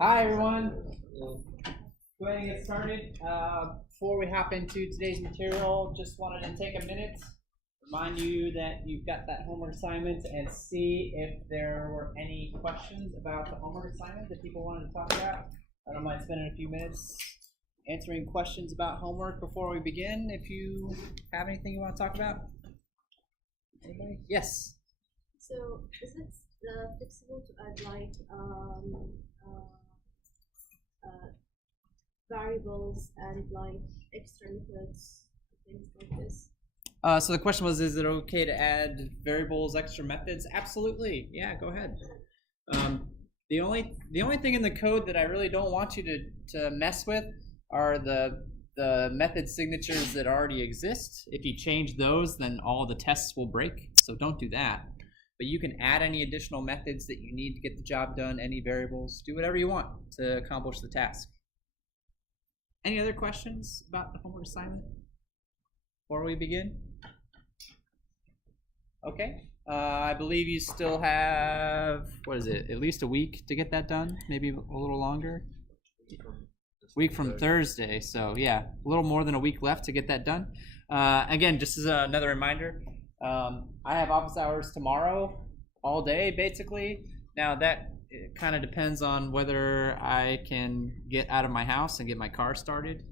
Hi everyone. Go ahead and get started. Before we hop into today's material, just wanted to take a minute, remind you that you've got that homework assignment, and see if there were any questions about the homework assignment that people wanted to talk about. I don't mind spending a few minutes answering questions about homework before we begin. If you have anything you want to talk about. Anybody? Yes. So is it flexible to add like variables and like extra methods, things like this? So the question was, is it okay to add variables, extra methods? Absolutely. Yeah, go ahead. The only thing in the code that I really don't want you to mess with are the method signatures that already exist. If you change those, then all the tests will break. So don't do that. But you can add any additional methods that you need to get the job done, any variables, do whatever you want to accomplish the task. Any other questions about the homework assignment before we begin? Okay. I believe you still have, what is it, at least a week to get that done? Maybe a little longer? Week from Thursday. So yeah, a little more than a week left to get that done. Again, just as another reminder, I have office hours tomorrow all day, basically. Now that kind of depends on whether I can get out of my house and get my car started.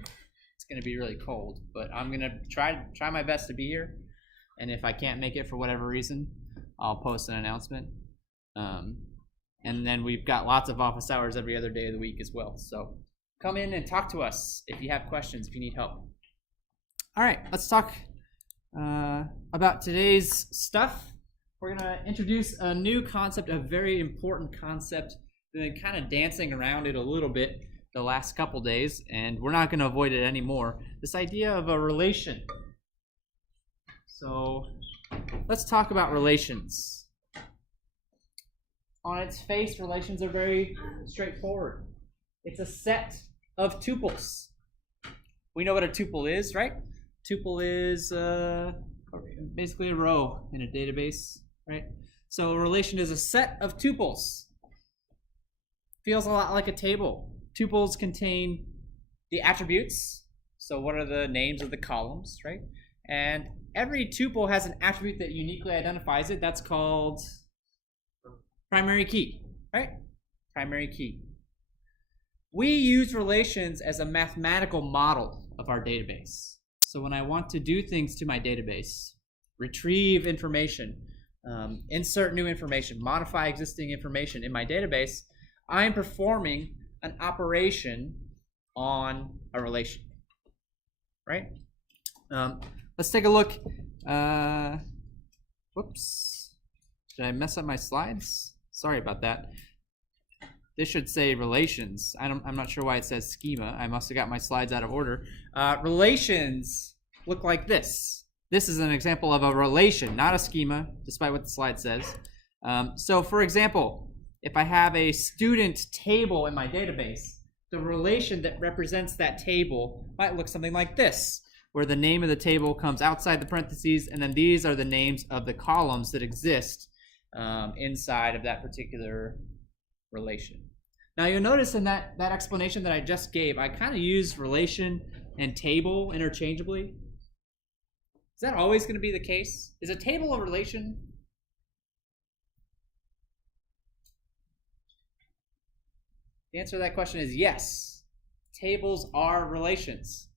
It's going to be really cold, but I'm going to try my best to be here. And if I can't make it for whatever reason, I'll post an announcement. And then we've got lots of office hours every other day of the week as well. So come in and talk to us if you have questions, if you need help. All right, let's talk about today's stuff. We're going to introduce a new concept, a very important concept. We've been kind of dancing around it a little bit the last couple days, and we're not going to avoid it anymore. This idea of a relation. So let's talk about relations. On its face, relations are very straightforward. It's a set of tuples. We know what a tuple is, right? Tuple is basically a row in a database, right? So a relation is a set of tuples. Feels a lot like a table. Tuples contain the attributes. So what are the names of the columns, right? And every tuple has an attribute that uniquely identifies it. That's called primary key, right? Primary key. We use relations as a mathematical model of our database. So when I want to do things to my database, retrieve information, insert new information, modify existing information in my database, I am performing an operation on a relation, right? Let's take a look. Whoops. Did I mess up my slides? Sorry about that. This should say relations. I'm not sure why it says schema. I must have got my slides out of order. Relations look like this. This is an example of a relation, not a schema, despite what the slide says. So for example, if I have a student table in my database, the relation that represents that table might look something like this, where the name of the table comes outside the parentheses, and then these are the names of the columns that exist inside of that particular relation. Now you'll notice in that explanation that I just gave, I kind of use relation and table interchangeably. Is that always going to be the case? Is a table a relation? The answer to that question is yes. Tables are relations.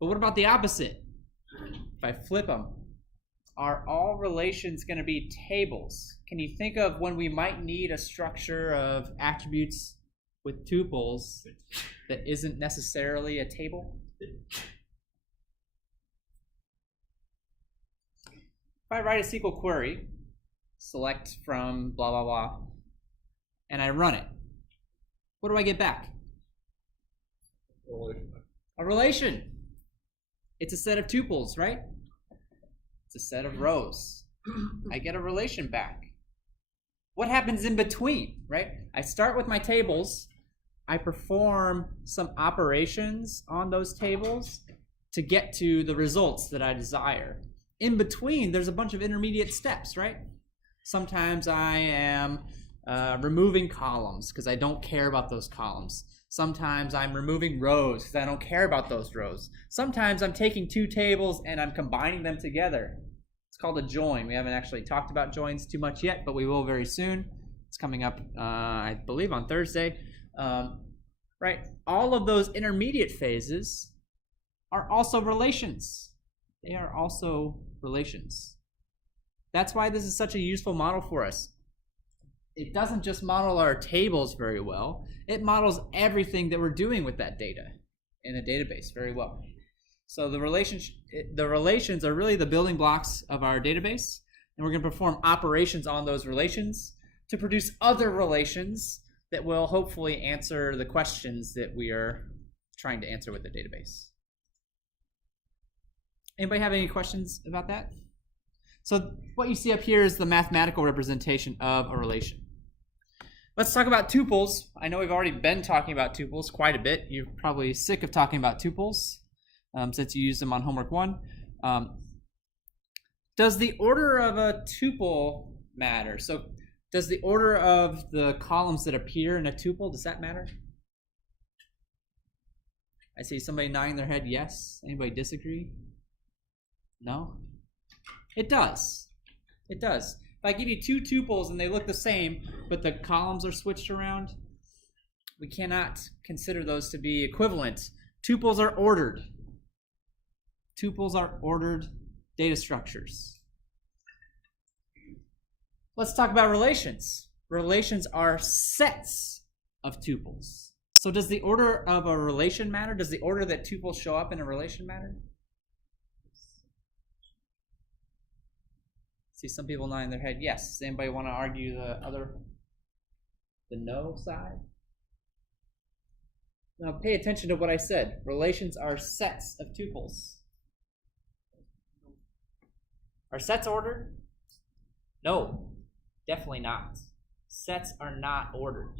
But what about the opposite? If I flip them, are all relations going to be tables? Can you think of when we might need a structure of attributes with tuples that isn't necessarily a table? If I write a SQL query, select from blah, blah, blah, and I run it, what do I get back? A relation. It's a set of tuples, right? It's a set of rows. I get a relation back. What happens in between, right? I start with my tables. I perform some operations on those tables to get to the results that I desire. In between, there's a bunch of intermediate steps, right? Sometimes I am removing columns because I don't care about those columns. Sometimes I'm removing rows because I don't care about those rows. Sometimes I'm taking two tables and I'm combining them together. It's called a join. We haven't actually talked about joins too much yet, but we will very soon. It's coming up, I believe, on Thursday. Right? All of those intermediate phases are also relations. They are also relations. That's why this is such a useful model for us. It doesn't just model our tables very well. It models everything that we're doing with that data in a database very well. So the relations are really the building blocks of our database, and we're going to perform operations on those relations to produce other relations that will hopefully answer the questions that we are trying to answer with the database. Anybody have any questions about that? So what you see up here is the mathematical representation of a relation. Let's talk about tuples. I know we've already been talking about tuples quite a bit. You're probably sick of talking about tuples since you used them on homework 1. Does the order of a tuple matter? So does the order of the columns that appear in a tuple, does that matter? I see somebody nodding their head yes. Anybody disagree? No? It does. It does. If I give you two tuples and they look the same, but the columns are switched around, we cannot consider those to be equivalent. Tuples are ordered. Tuples are ordered data structures. Let's talk about relations. Relations are sets of tuples. So does the order of a relation matter? Does the order that tuples show up in a relation matter? See some people nodding their head yes. Does anybody want to argue the no side? Now pay attention to what I said. Relations are sets of tuples. Are sets ordered? No, definitely not. Sets are not ordered.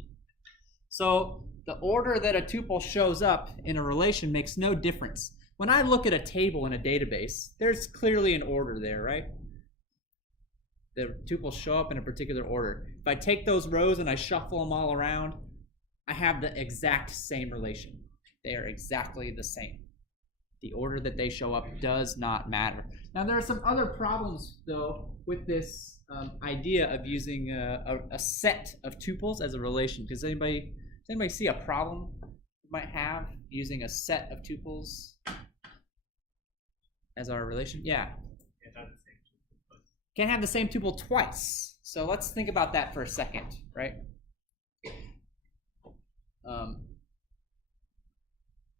So the order that a tuple shows up in a relation makes no difference. When I look at a table in a database, there's clearly an order there, right? The tuples show up in a particular order. If I take those rows and I shuffle them all around, I have the exact same relation. They are exactly the same. The order that they show up does not matter. Now there are some other problems though with this idea of using a set of tuples as a relation. Does anybody see a problem you might have using a set of tuples as our relation? Yeah. Can't have the same tuple twice. So let's think about that for a second, right?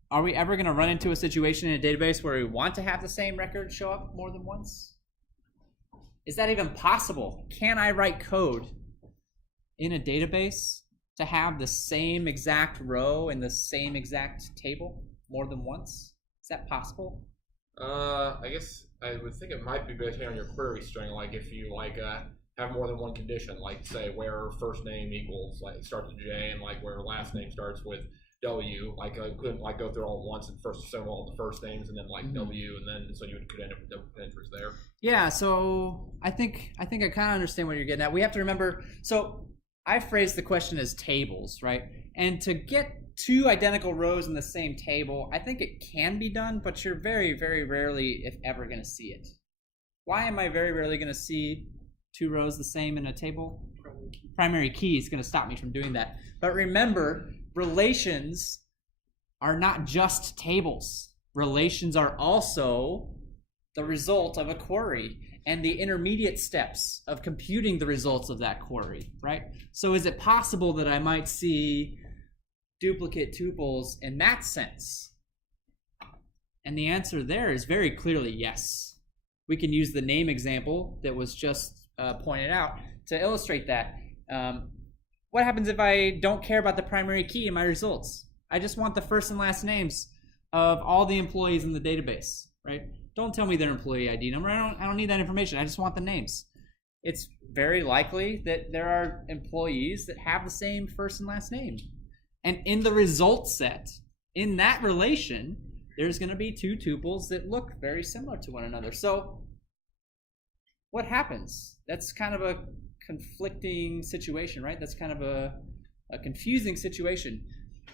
Are we ever going to run into a situation in a database where we want to have the same record show up more than once? Is that even possible? Can I write code in a database to have the same exact row and the same exact table more than once? Is that possible? I guess I would think it might be based on your query string, like if you have more than one condition, like say where first name equals starts with J and where last name starts with W, I couldn't go through all at once and first assume all the first names and then W, and then so you could end up with double entries there. Yeah, so I think I kind of understand what you're getting at. We have to remember, so I phrased the question as tables, right? And to get two identical rows in the same table, I think it can be done, but you're very, very rarely, if ever, going to see it. Why am I very rarely going to see two rows the same in a table? Primary key is going to stop me from doing that. But remember, relations are not just tables. Relations are also the result of a query and the intermediate steps of computing the results of that query, right? So is it possible that I might see duplicate tuples in that sense? And the answer there is very clearly yes. We can use the name example that was just pointed out to illustrate that. What happens if I don't care about the primary key in my results? I just want the first and last names of all the employees in the database, right? Don't tell me their employee ID number. I don't need that information. I just want the names. It's very likely that there are employees that have the same first and last name. And in the result set, in that relation, there's going to be two tuples that look very similar to one another. So what happens? That's kind of a conflicting situation, right? That's kind of a confusing situation.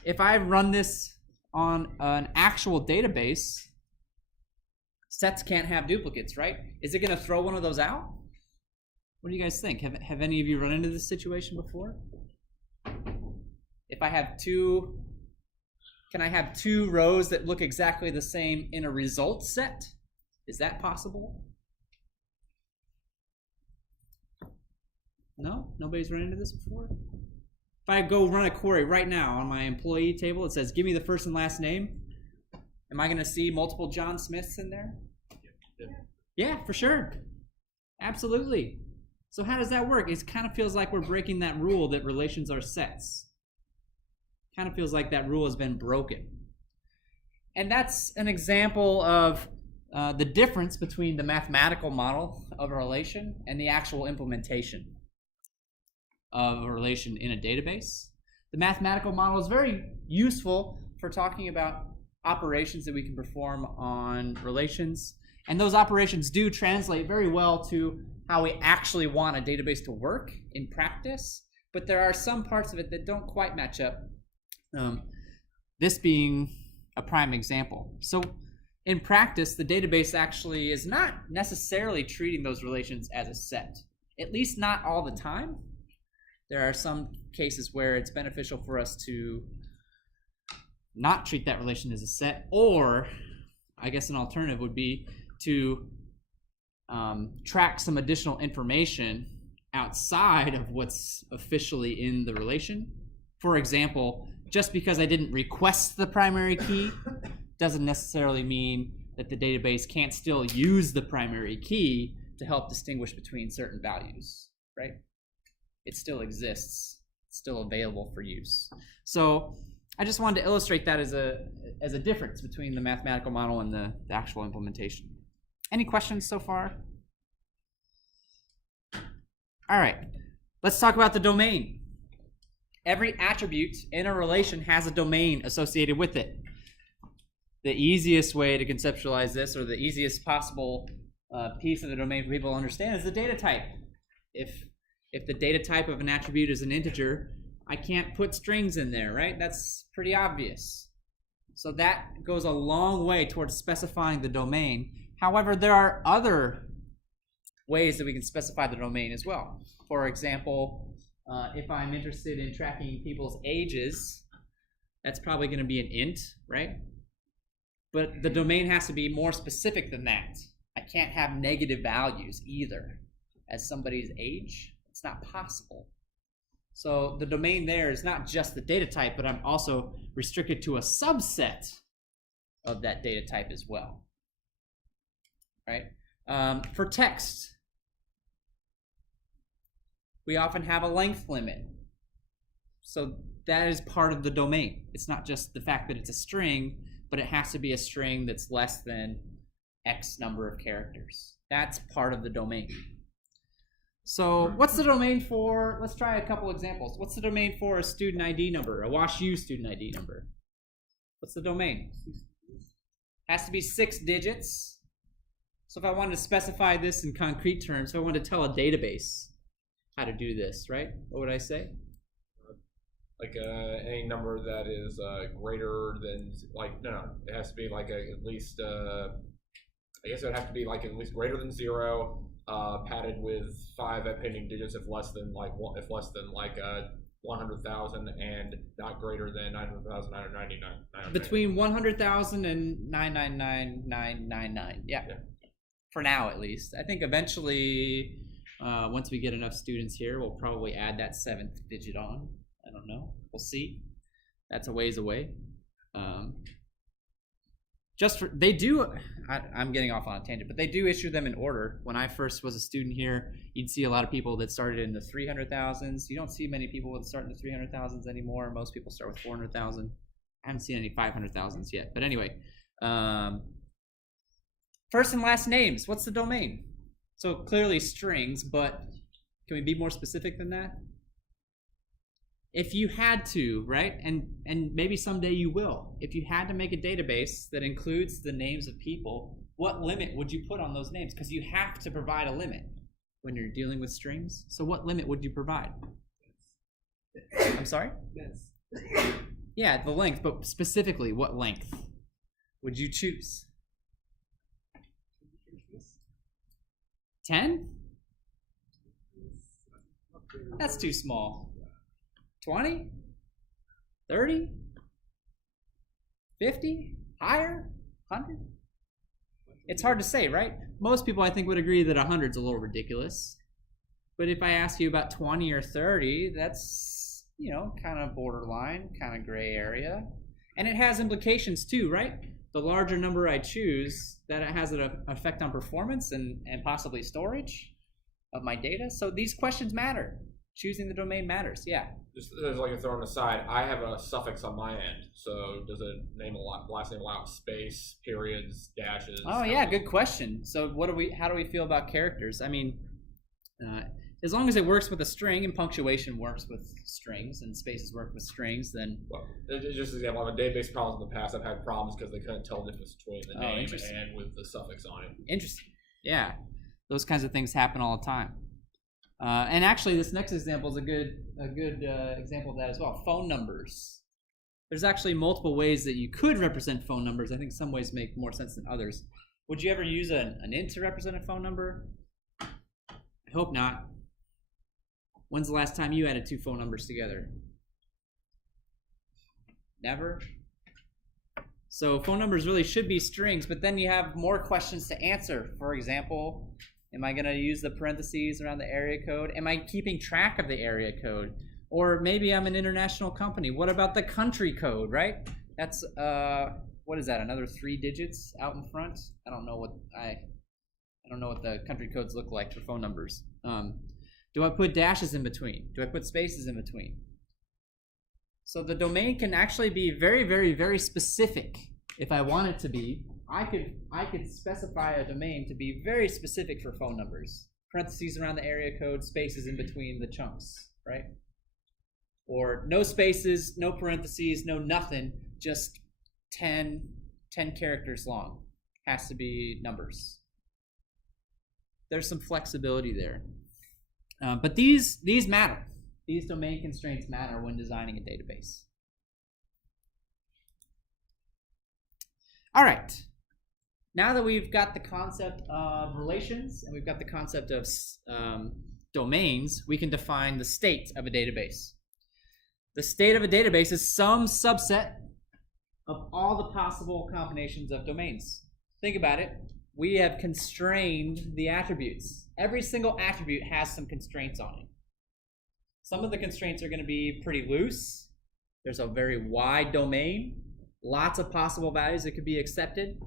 If I run this on an actual database, sets can't have duplicates, right? Is it going to throw one of those out? What do you guys think? Have any of you run into this situation before? If I have two, can I have two rows that look exactly the same in a result set? Is that possible? No? Nobody's run into this before? If I go run a query right now on my employee table, it says, give me the first and last name. Am I going to see multiple John Smiths in there? Yeah, for sure. Absolutely. So how does that work? It kind of feels like we're breaking that rule that relations are sets. Kind of feels like that rule has been broken. And that's an example of the difference between the mathematical model of a relation and the actual implementation of a relation in a database. The mathematical model is very useful for talking about operations that we can perform on relations. And those operations do translate very well to how we actually want a database to work in practice. But there are some parts of it that don't quite match up. This being a prime example. So in practice, the database actually is not necessarily treating those relations as a set, at least not all the time. There are some cases where it's beneficial for us to not treat that relation as a set, or I guess an alternative would be to track some additional information outside of what's officially in the relation. For example, just because I didn't request the primary key doesn't necessarily mean that the database can't still use the primary key to help distinguish between certain values, right? It still exists, it's still available for use. So I just wanted to illustrate that as a difference between the mathematical model and the actual implementation. Any questions so far? All right, let's talk about the domain. Every attribute in a relation has a domain associated with it. The easiest way to conceptualize this, or the easiest possible piece of the domain for people to understand, is the data type. If the data type of an attribute is an integer, I can't put strings in there, right? That's pretty obvious. So that goes a long way towards specifying the domain. However, there are other ways that we can specify the domain as well. For example, if I'm interested in tracking people's ages, that's probably going to be an int, right? But the domain has to be more specific than that. I can't have negative values either as somebody's age. It's not possible. So the domain there is not just the data type, but I'm also restricted to a subset of that data type as well, right? For text, we often have a length limit. So that is part of the domain. It's not just the fact that it's a string, but it has to be a string that's less than X number of characters. That's part of the domain. So what's the domain for, let's try a couple examples. What's the domain for a student ID number, a WashU student ID number? What's the domain? Has to be 6 digits. So if I wanted to specify this in concrete terms, if I wanted to tell a database how to do this, right? What would I say? Like any number that is greater than, it has to be like at least, I guess it would have to be like at least greater than 0, padded with 5 appending digits if less than 100,000, and not greater than 900,999. Between 100,000 and 999,999. Yeah. For now, at least. I think eventually, once we get enough students here, we'll probably add that 7th digit on. I don't know. We'll see. That's a ways away. I'm getting off on a tangent, but they do issue them in order. When I first was a student here, you'd see a lot of people that started in the 300,000s. You don't see many people that start in the 300,000s anymore. Most people start with 400,000. I haven't seen any 500,000s yet. But anyway, first and last names. What's the domain? So clearly strings, but can we be more specific than that? If you had to, right, and maybe someday you will, if you had to make a database that includes the names of people, what limit would you put on those names? Because you have to provide a limit. when you're dealing with strings. So what limit would you provide? I'm sorry? Yes. Yeah, the length, but specifically, what length would you choose? 10? That's too small. 20? 30? 50? Higher? 100? It's hard to say, right? Most people, I think, would agree that 100 is a little ridiculous. But if I ask you about 20 or 30, that's, kind of borderline, kind of gray area. And it has implications too, right? The larger number I choose, that it has an effect on performance and possibly storage of my data. So these questions matter. Choosing the domain matters, yeah. Just there's like a throw on the side. I have a suffix on my end. So does it last name allow space, periods, dashes? Oh yeah, good question. So how do we feel about characters? I mean, as long as it works with a string and punctuation works with strings and spaces work with strings, then... Well, just an example, I've had database problems in the past. I've had problems because they couldn't tell the difference between the name and with the suffix on it. Interesting. Yeah, those kinds of things happen all the time. And actually, this next example is a good example of that as well. Phone numbers. There's actually multiple ways that you could represent phone numbers. I think some ways make more sense than others. Would you ever use an int to represent a phone number? I hope not. When's the last time you added two phone numbers together? Never? So phone numbers really should be strings, but then you have more questions to answer. For example, am I going to use the parentheses around the area code? Am I keeping track of the area code? Or maybe I'm an international company. What about the country code, right? That's, what is that, another 3 digits out in front? I don't know what the country codes look like for phone numbers. Do I put dashes in between? Do I put spaces in between? So the domain can actually be very, very, very specific if I want it to be. I could specify a domain to be very specific for phone numbers. Parentheses around the area code, spaces in between the chunks, right? Or no spaces, no parentheses, no nothing, just 10 characters long. Has to be numbers. There's some flexibility there. But these matter. These domain constraints matter when designing a database. All right. Now that we've got the concept of relations and we've got the concept of domains, we can define the state of a database. The state of a database is some subset of all the possible combinations of domains. Think about it. We have constrained the attributes. Every single attribute has some constraints on it. Some of the constraints are going to be pretty loose. There's a very wide domain. Lots of possible values that could be accepted.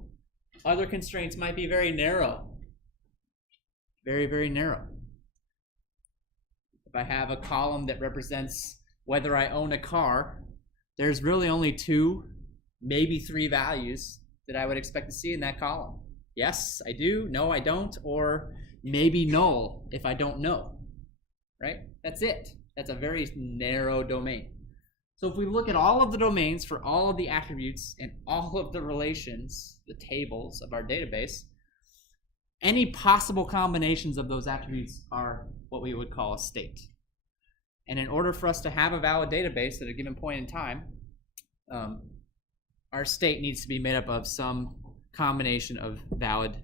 Other constraints might be very narrow. Very, very narrow. If I have a column that represents whether I own a car, there's really only 2, maybe 3 values that I would expect to see in that column. Yes, I do. No, I don't. Or maybe null if I don't know. Right? That's it. That's a very narrow domain. So if we look at all of the domains for all of the attributes and all of the relations, the tables of our database, any possible combinations of those attributes are what we would call a state. And in order for us to have a valid database at a given point in time, our state needs to be made up of some combination of valid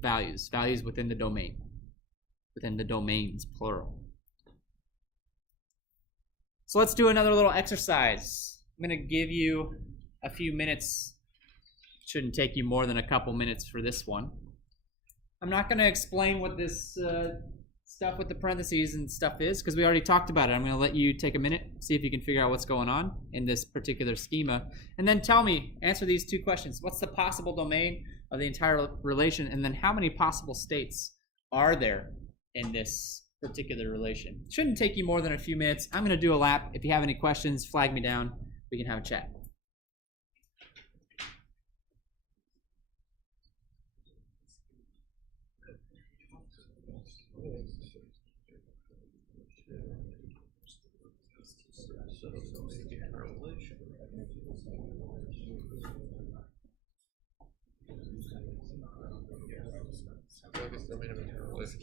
values within the domain, within the domains, plural. So let's do another little exercise. I'm going to give you a few minutes. Shouldn't take you more than a couple minutes for this one. I'm not going to explain what this stuff with the parentheses and stuff is because we already talked about it. I'm going to let you take a minute, see if you can figure out what's going on in this particular schema, and then tell me, answer these 2 questions. What's the possible domain of the entire relation, and then how many possible states are there in this particular relation? It shouldn't take you more than a few minutes. I'm going to do a lap. If you have any questions, flag me down. We can have a chat. I feel like it's domain of internal relation.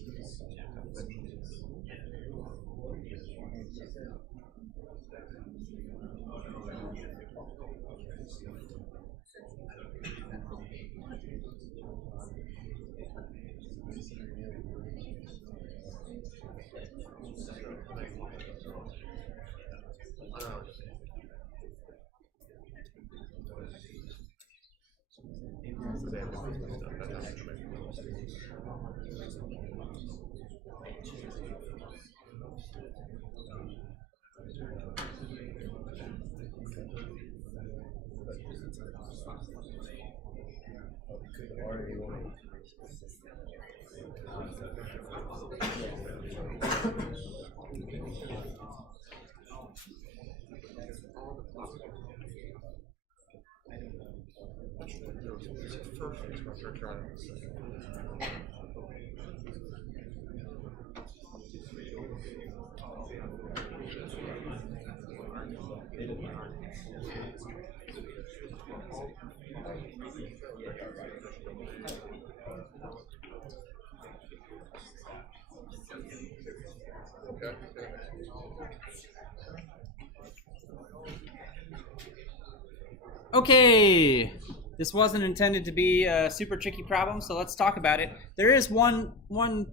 Okay, this wasn't intended to be a super tricky problem, so let's talk about it. There is one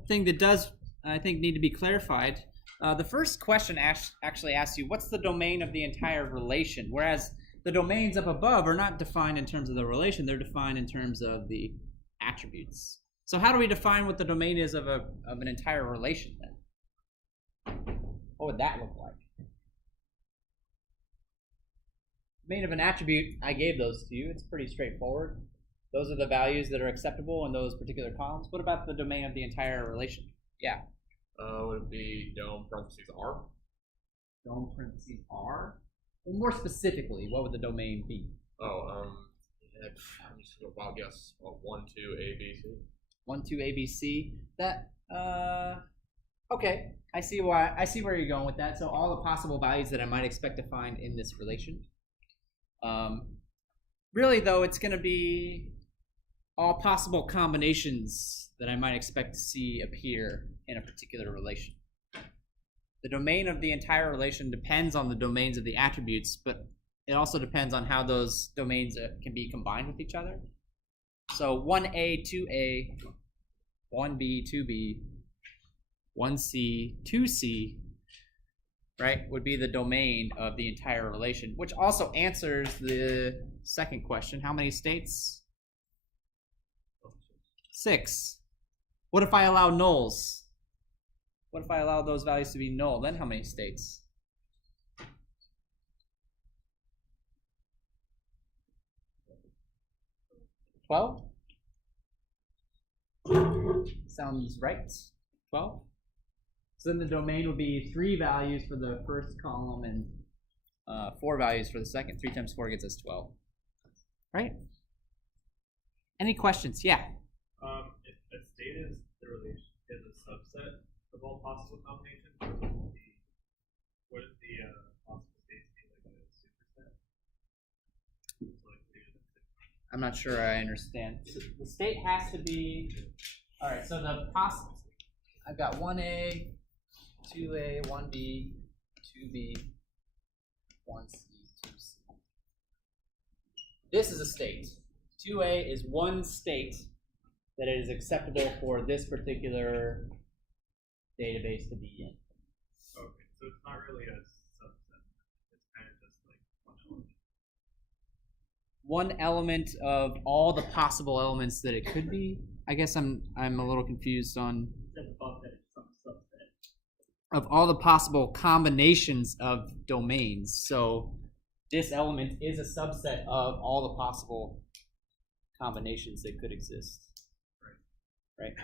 thing that does, I think, need to be clarified. The first question actually asks you, what's the domain of the entire relation? Whereas the domains up above are not defined in terms of the relation, they're defined in terms of the attributes. So how do we define what the domain is of an entire relation then? What would that look like? Domain of an attribute, I gave those to you. It's pretty straightforward. Those are the values that are acceptable in those particular columns. What about the domain of the entire relation? Yeah. Would it be dome parentheses R? Dome parentheses R? Well, more specifically, what would the domain be? I'm just going to wild guess. 1, 2, A, B, C. 1, 2, A, B, C. That, okay. I see where you're going with that. So all the possible values that I might expect to find in this relation. Really, though, it's going to be all possible combinations that I might expect to see appear in a particular relation. The domain of the entire relation depends on the domains of the attributes, but it also depends on how those domains can be combined with each other. So 1A, 2A, 1B, 2B, 1C, 2C, right, would be the domain of the entire relation, which also answers the second question. How many states? 6. What if I allow nulls? What if I allow those values to be null? Then how many states? 12? Sounds right. 12? So then the domain will be 3 values for the first column and 4 values for the second. 3 times 4 gets us 12. Right? Any questions? Yeah. If a state is the relation is a subset of all possible combinations, wouldn't the possible states be like a superset? I'm not sure I understand. So the state has to be. All right. So I've got 1A, 2A, 1B, 2B, 1C, 2C. This is a state. 2A is one state that is acceptable for this particular database to be in. Okay, so it's not really a subset. It's kind of just like one element of all the possible elements that it could be. I guess I'm a little confused on of all the possible combinations of domains. So this element is a subset of all the possible combinations that could exist. Right?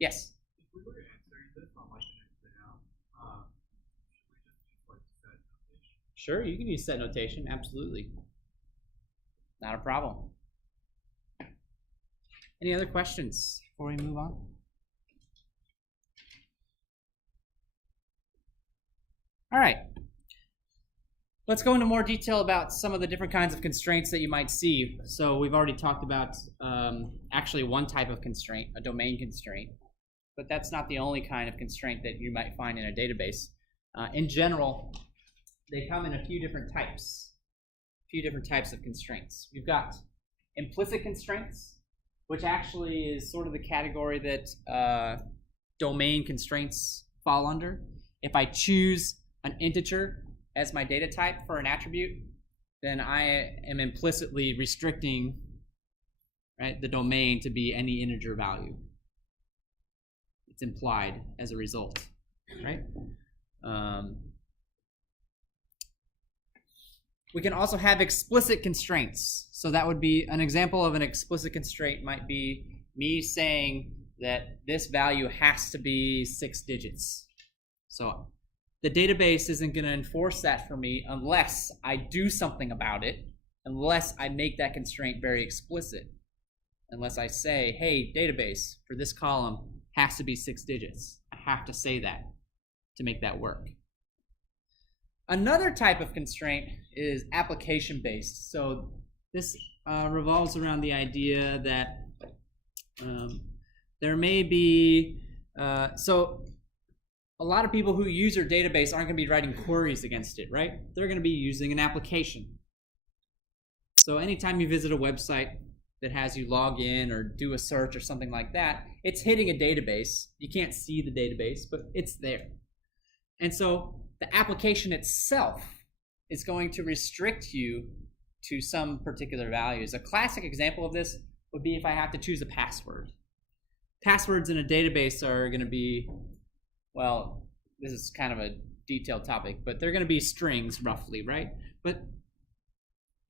Yes? If we were answering this on like an exam, should we just use like set notation? Sure, you can use set notation, absolutely. Not a problem. Any other questions before we move on? All right. Let's go into more detail about some of the different kinds of constraints that you might see. So we've already talked about actually one type of constraint, a domain constraint. but that's not the only kind of constraint that you might find in a database. In general, they come in a few different types of constraints. You've got implicit constraints, which actually is sort of the category that domain constraints fall under. If I choose an integer as my data type for an attribute, then I am implicitly restricting, right, the domain to be any integer value. It's implied as a result, right? We can also have explicit constraints. So that would be an example of an explicit constraint might be me saying that this value has to be 6 digits. So the database isn't going to enforce that for me unless I do something about it, unless I make that constraint very explicit, unless I say, hey, database, for this column has to be 6 digits. I have to say that to make that work. Another type of constraint is application-based. So this revolves around the idea that there may be, so a lot of people who use your database aren't going to be writing queries against it, right? They're going to be using an application. So anytime you visit a website that has you log in or do a search or something like that, it's hitting a database. You can't see the database, but it's there. And so the application itself is going to restrict you to some particular values. A classic example of this would be if I have to choose a password. Passwords in a database are going to be, well, this is kind of a detailed topic, but they're going to be strings roughly, right? But,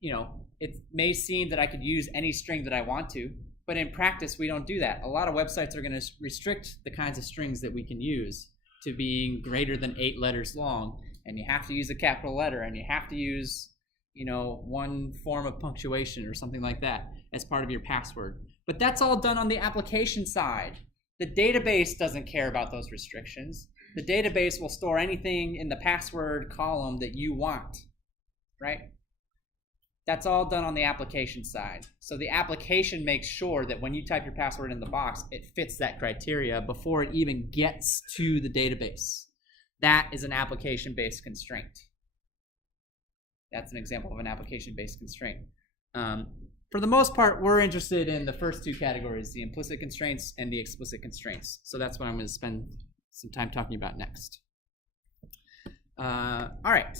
you know, it may seem that I could use any string that I want to, but in practice, we don't do that. A lot of websites are going to restrict the kinds of strings that we can use to being greater than 8 letters long, and you have to use a capital letter, and you have to use, you know, one form of punctuation or something like that as part of your password. But that's all done on the application side. The database doesn't care about those restrictions. The database will store anything in the password column that you want, right? That's all done on the application side. So the application makes sure that when you type your password in the box, it fits that criteria before it even gets to the database. That is an application-based constraint. That's an example of an application-based constraint. For the most part, we're interested in the first two categories, the implicit constraints and the explicit constraints. So that's what I'm going to spend some time talking about next. All right.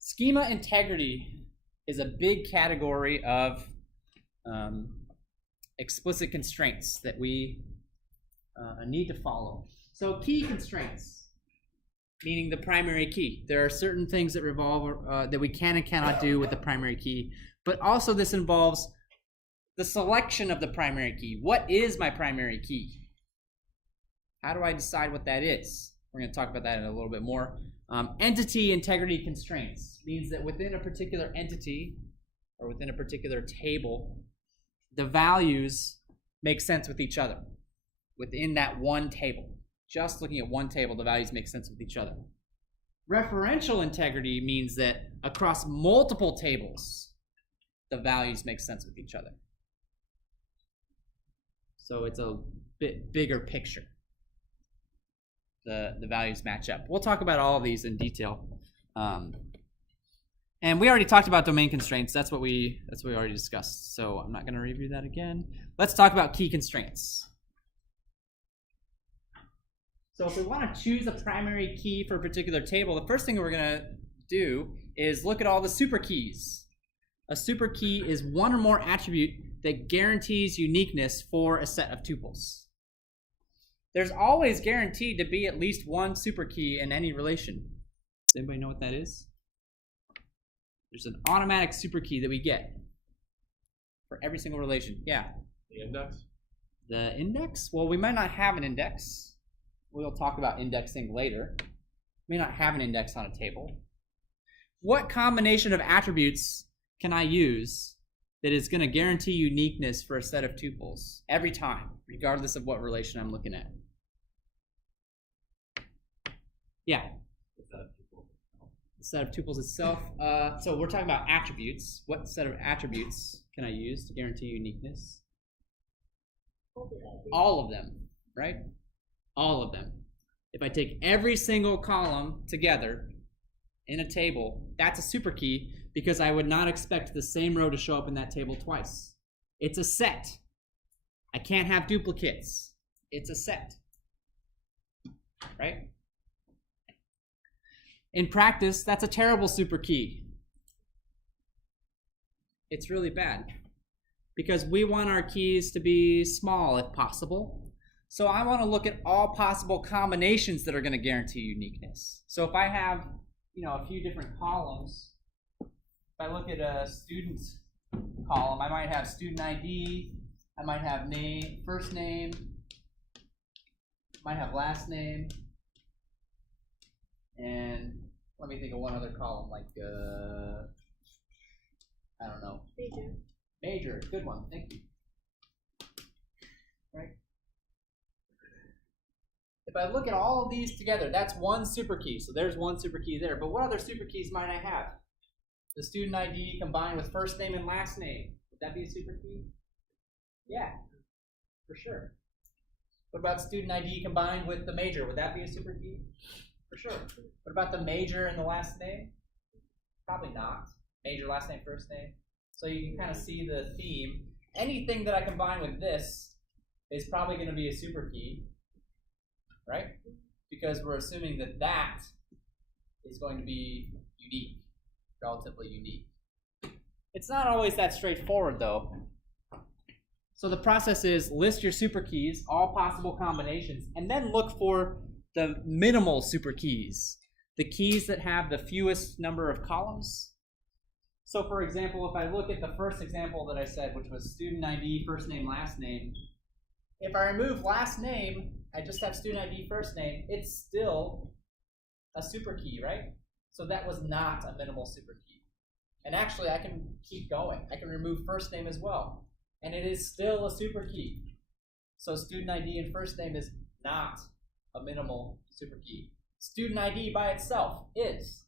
Schema integrity is a big category of explicit constraints that we need to follow. So key constraints, meaning the primary key. There are certain things that revolve that we can and cannot do with the primary key, but also this involves the selection of the primary key. What is my primary key? How do I decide what that is? We're going to talk about that in a little bit more. Entity integrity constraints means that within a particular entity or within a particular table, the values make sense with each other within that one table. Just looking at one table, the values make sense with each other. Referential integrity means that across multiple tables, the values make sense with each other. So it's a bit bigger picture. The values match up. We'll talk about all of these in detail. And we already talked about domain constraints. That's what we already discussed. So I'm not going to review that again. Let's talk about key constraints. So if we want to choose a primary key for a particular table, the first thing we're going to do is look at all the superkeys. A superkey is one or more attribute that guarantees uniqueness for a set of tuples. There's always guaranteed to be at least one superkey in any relation. Does anybody know what that is? There's an automatic superkey that we get for every single relation. Yeah? The index? The index? Well, we might not have an index. We'll talk about indexing later. We may not have an index on a table. What combination of attributes can I use that is going to guarantee uniqueness for a set of tuples every time, regardless of what relation I'm looking at? Yeah. The set of tuples itself. So we're talking about attributes. What set of attributes can I use to guarantee uniqueness? All of them, right? All of them. If I take every single column together in a table, that's a super key because I would not expect the same row to show up in that table twice. It's a set. I can't have duplicates. It's a set, right? In practice, that's a terrible super key. It's really bad because we want our keys to be small if possible. So I want to look at all possible combinations that are going to guarantee uniqueness. So if I have, a few different columns, if I look at a student column, I might have student ID, I might have name, first name, might have last name, and let me think of one other column, like, I don't know. Major, good one, thank you. Right? If I look at all of these together, that's one super key. So there's one super key there. But what other super keys might I have? The student ID combined with first name and last name. Would that be a super key? Yeah, for sure. What about student ID combined with the major? Would that be a super key? For sure. What about the major and the last name? Probably not. Major, last name, first name. So you can kind of see the theme. Anything that I combine with this is probably going to be a super key, right? Because we're assuming that that is going to be unique, relatively unique. It's not always that straightforward, though. So the process is list your super keys, all possible combinations, and then look for the minimal super keys, the keys that have the fewest number of columns. So for example, if I look at the first example that I said, which was student ID, first name, last name, if I remove last name, I just have student ID, first name, it's still a super key, right? So that was not a minimal super key. And actually, I can keep going. I can remove first name as well. And it is still a super key. So student ID and first name is not a minimal super key. Student ID by itself is.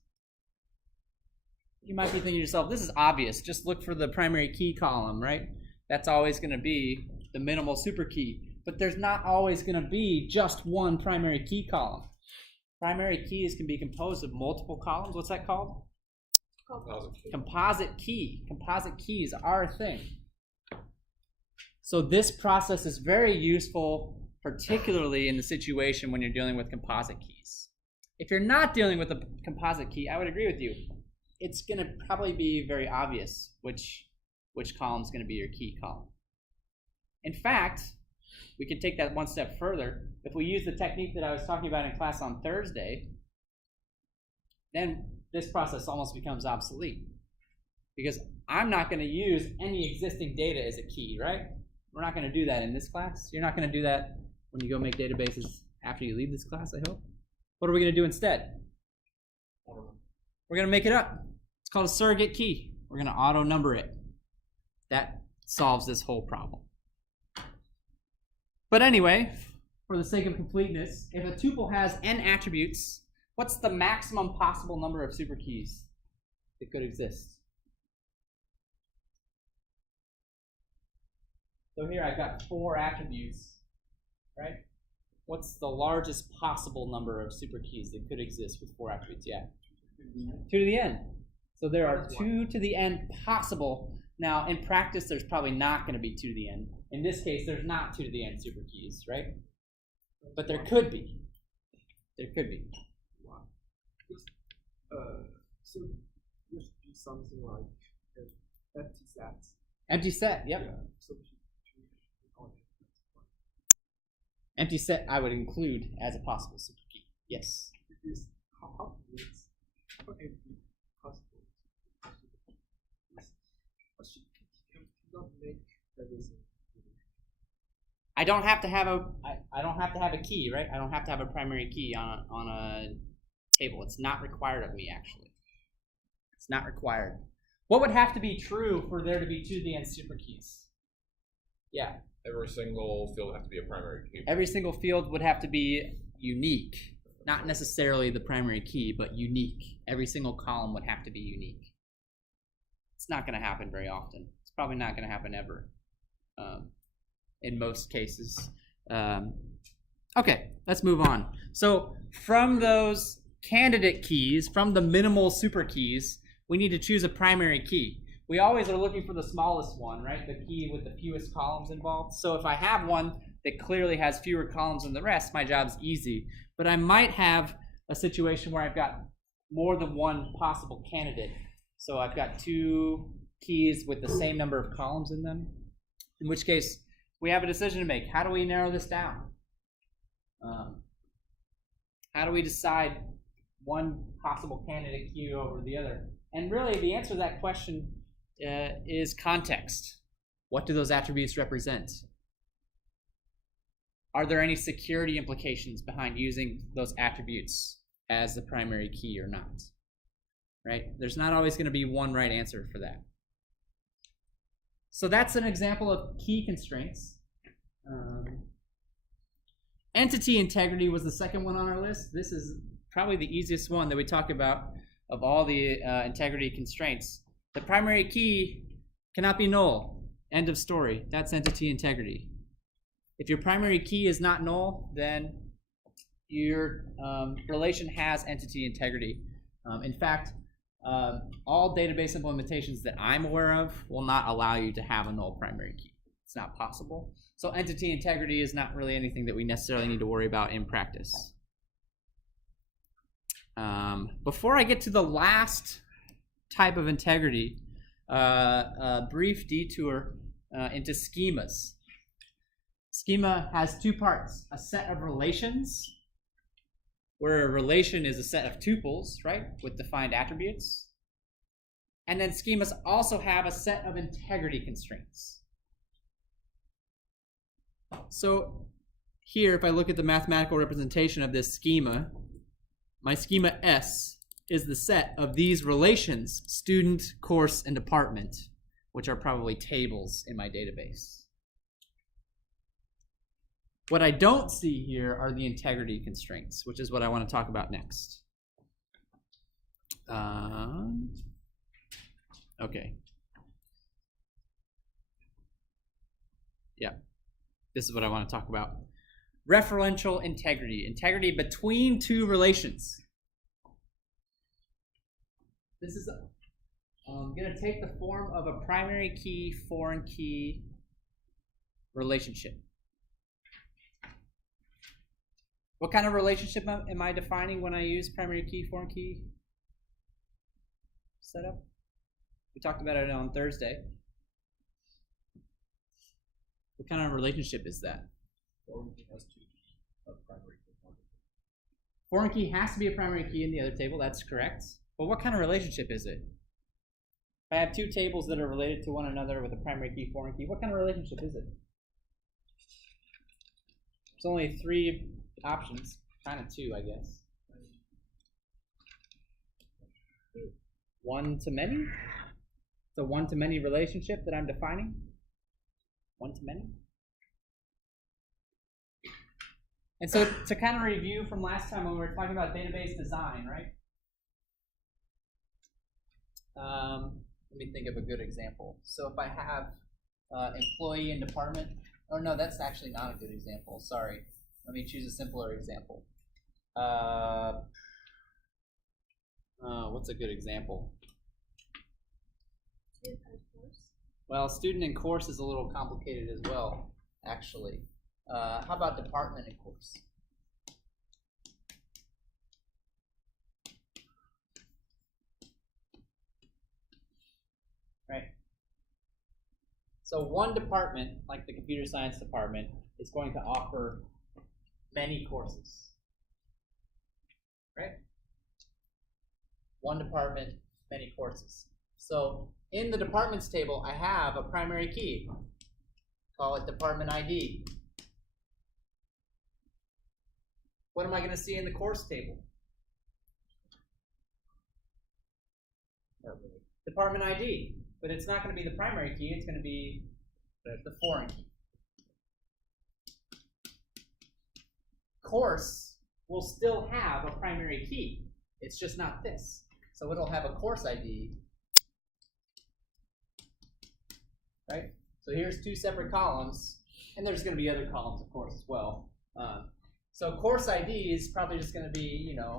You might be thinking to yourself, this is obvious. Just look for the primary key column, right? That's always going to be the minimal super key. But there's not always going to be just one primary key column. Primary keys can be composed of multiple columns. What's that called? Composite key. Composite keys are a thing. So this process is very useful, particularly in the situation when you're dealing with composite keys. If you're not dealing with a composite key, I would agree with you. It's going to probably be very obvious which column is going to be your key column. In fact, we could take that one step further. If we use the technique that I was talking about in class on Thursday, then this process almost becomes obsolete. Because I'm not going to use any existing data as a key, right? We're not going to do that in this class. You're not going to do that when you go make databases after you leave this class, I hope. What are we going to do instead? We're going to make it up. It's called a surrogate key. We're going to auto-number it. That solves this whole problem. But anyway, for the sake of completeness, if a tuple has n attributes, what's the maximum possible number of superkeys that could exist? So here I've got 4 attributes, right? What's the largest possible number of superkeys that could exist with 4 attributes? Yeah. 2 to the n. So there are 2 to the n possible. Now, in practice, there's probably not going to be 2 to the n. In this case, there's not 2 to the n superkeys, right? But there could be. There could be. So just do something like empty set. Empty set, yep. Yeah. So Empty set I would include as a possible superkey. Yes. Because how empty possible? Not make everything. I don't have to have I don't have to have a key, right? I don't have to have a primary key on a table. It's not required of me, actually. It's not required. What would have to be true for there to be 2 to the n superkeys? Yeah. Every single field has to be a primary key. Every single field would have to be unique. Not necessarily the primary key, but unique. Every single column would have to be unique. It's not going to happen very often. It's probably not going to happen ever. in most cases. Okay, let's move on. So from those candidate keys, from the minimal super keys, we need to choose a primary key. We always are looking for the smallest one, right? The key with the fewest columns involved. So if I have one that clearly has fewer columns than the rest, my job's easy. But I might have a situation where I've got more than one possible candidate. So I've got two keys with the same number of columns in them, in which case we have a decision to make. How do we narrow this down? How do we decide one possible candidate key over the other? And really the answer to that question is context. What do those attributes represent? Are there any security implications behind using those attributes as the primary key or not? Right? There's not always going to be one right answer for that. So that's an example of key constraints. Entity integrity was the second one on our list. This is probably the easiest one that we talk about of all the integrity constraints. The primary key cannot be null. End of story. That's entity integrity. If your primary key is not null, then your relation has entity integrity. In fact, all database implementations that I'm aware of will not allow you to have a null primary key. It's not possible. So entity integrity is not really anything that we necessarily need to worry about in practice. Before I get to the last type of integrity, a brief detour into schemas. Schema has two parts: a set of relations, where a relation is a set of tuples, right, with defined attributes. And then schemas also have a set of integrity constraints. So here, if I look at the mathematical representation of this schema, my schema S is the set of these relations: student, course, and department, which are probably tables in my database. What I don't see here are the integrity constraints, which is what I want to talk about next. Okay. Yeah, this is what I want to talk about. Referential integrity, integrity between two relations. This is going to take the form of a primary key, foreign key relationship. What kind of relationship am I defining when I use primary key, foreign key setup? We talked about it on Thursday. What kind of relationship is that? Foreign key has to be a primary key. Foreign key has to be a primary key in the other table, that's correct. But what kind of relationship is it? If I have two tables that are related to one another with a primary key, foreign key, what kind of relationship is it? There's only three options, kind of two, I guess. One to many? It's a one-to-many relationship that I'm defining? One to many? And so to kind of review from last time when we were talking about database design, right? Let me think of a good example. So if I have employee and department, oh no, that's actually not a good example, sorry. Let me choose a simpler example. What's a good example? Student and course. Well, student and course is a little complicated as well, actually. How about department and course? Right. So one department, like the computer science department, is going to offer many courses. Right? One department, many courses. So in the departments table, I have a primary key. Call it department ID. What am I going to see in the course table? Department ID. But it's not going to be the primary key, it's going to be the foreign key. Course will still have a primary key. It's just not this. So it'll have a course ID. Right? So here's two separate columns. And there's going to be other columns, of course, as well. So course ID is probably just going to be, you know,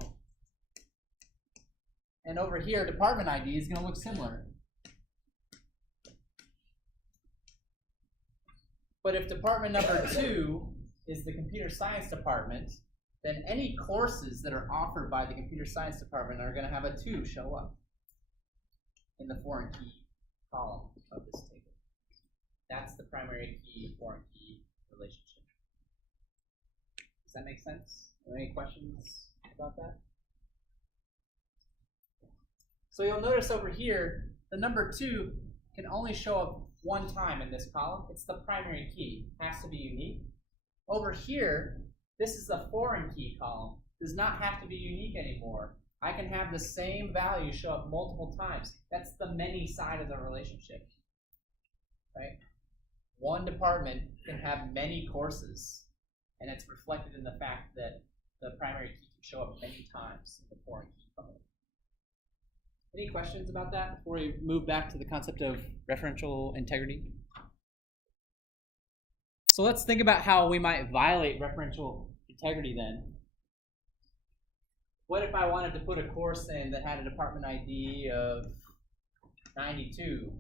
and over here, department ID is going to look similar. But if department number 2 is the computer science department, then any courses that are offered by the computer science department are going to have a 2 show up in the foreign key column of this table. That's the primary key, foreign key relationship. Does that make sense? Are there any questions about that? So you'll notice over here, the number 2 can only show up one time in this column. It's the primary key. It has to be unique. Over here, this is the foreign key column. It does not have to be unique anymore. I can have the same value show up multiple times. That's the many side of the relationship, right? One department can have many courses, and it's reflected in the fact that the primary key can show up many times in the foreign key column. Any questions about that before we move back to the concept of referential integrity? So let's think about how we might violate referential integrity then. What if I wanted to put a course in that had a department ID of 92?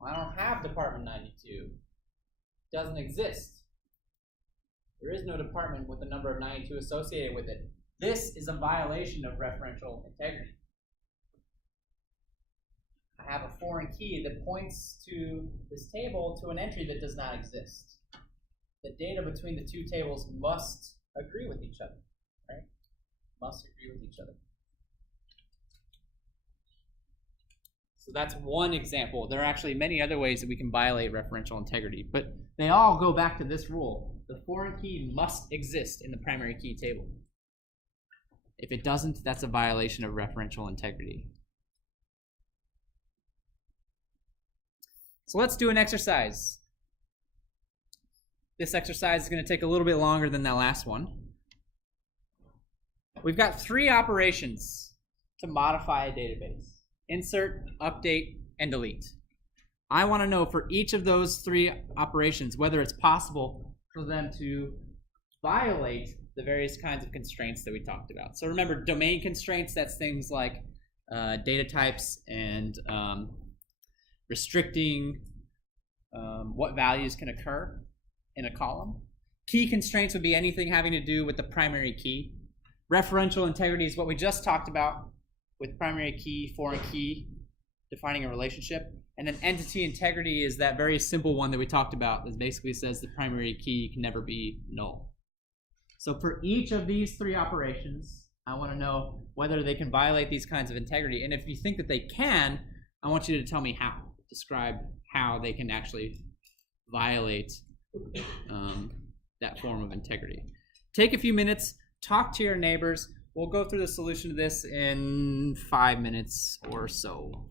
Well, I don't have department 92. It doesn't exist. There is no department with the number of 92 associated with it. This is a violation of referential integrity. I have a foreign key that points to this table to an entry that does not exist. The data between the two tables must agree with each other, right? Must agree with each other. So that's one example. There are actually many other ways that we can violate referential integrity, but they all go back to this rule. The foreign key must exist in the primary key table. If it doesn't, that's a violation of referential integrity. So let's do an exercise. This exercise is going to take a little bit longer than that last one. We've got 3 operations to modify a database: insert, update, and delete. I want to know for each of those 3 operations whether it's possible for them to violate the various kinds of constraints that we talked about. So remember, domain constraints, that's things like data types and restricting what values can occur in a column. Key constraints would be anything having to do with the primary key. Referential integrity is what we just talked about with primary key, foreign key, defining a relationship. And then entity integrity is that very simple one that we talked about that basically says the primary key can never be null. So for each of these 3 operations, I want to know whether they can violate these kinds of integrity. And if you think that they can, I want you to tell me how. Describe how they can actually violate that form of integrity. Take a few minutes, talk to your neighbors. We'll go through the solution to this in 5 minutes or so.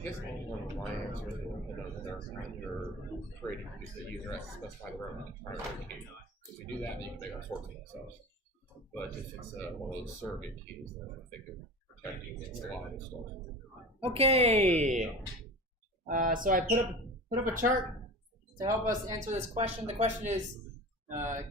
I guess one of my answers is that you're creating the user has to specify their own primary key. If we do that, then you can make our short key themselves. But if it's one of those surrogate keys, then I think of protecting against a lot of stuff. Okay. So I put up a chart to help us answer this question. The question is,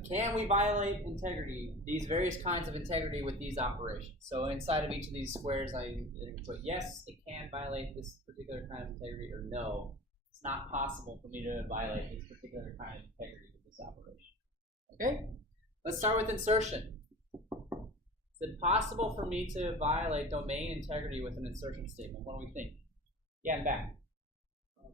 can we violate integrity, these various kinds of integrity with these operations? So inside of each of these squares, I put yes, it can violate this particular kind of integrity, or no, it's not possible for me to violate this particular kind of integrity with this operation. Okay? Let's start with insertion. Is it possible for me to violate domain integrity with an insertion statement? What do we think? Yeah, and back. I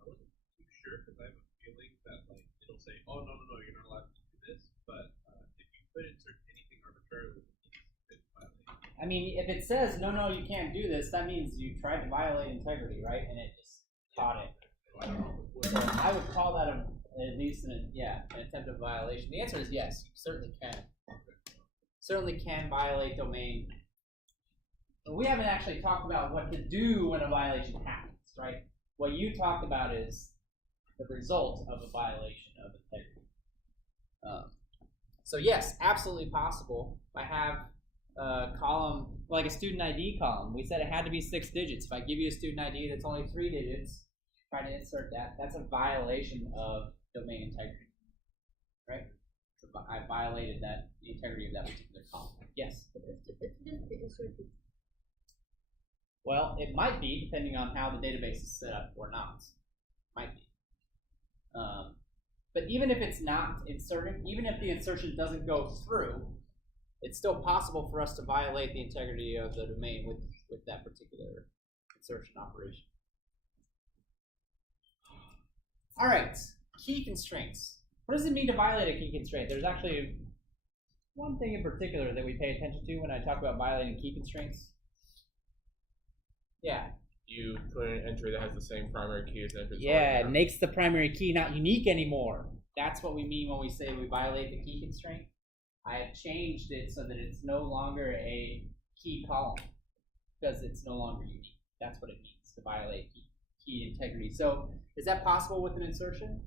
wasn't too sure because I have a feeling that like it'll say, oh no, you're not allowed to do this. But if you could insert anything arbitrarily, it's violate. I mean, if it says no, you can't do this, that means you tried to violate integrity, right? And it just caught it. So I would call that at least an attempt of violation. The answer is yes, you certainly can. Certainly can violate domain. But we haven't actually talked about what to do when a violation happens, right? What you talked about is the result of a violation of integrity. So yes, absolutely possible. If I have a column, like a student ID column, we said it had to be 6 digits. If I give you a student ID that's only 3 digits, try to insert that, that's a violation of domain integrity, right? So I violated the integrity of that particular column. Yes? If it didn't be inserted, Well, it might be, depending on how the database is set up or not. Might be. But even if it's not inserted, even if the insertion doesn't go through, it's still possible for us to violate the integrity of the domain with that particular insertion operation. All right, key constraints. What does it mean to violate a key constraint? There's actually one thing in particular that we pay attention to when I talk about violating key constraints. Yeah. You put in an entry that has the same primary key as the entry. Yeah, it makes the primary key not unique anymore. That's what we mean when we say we violate the key constraint. I have changed it so that it's no longer a key column because it's no longer unique. That's what it means to violate key integrity. So is that possible with an insertion?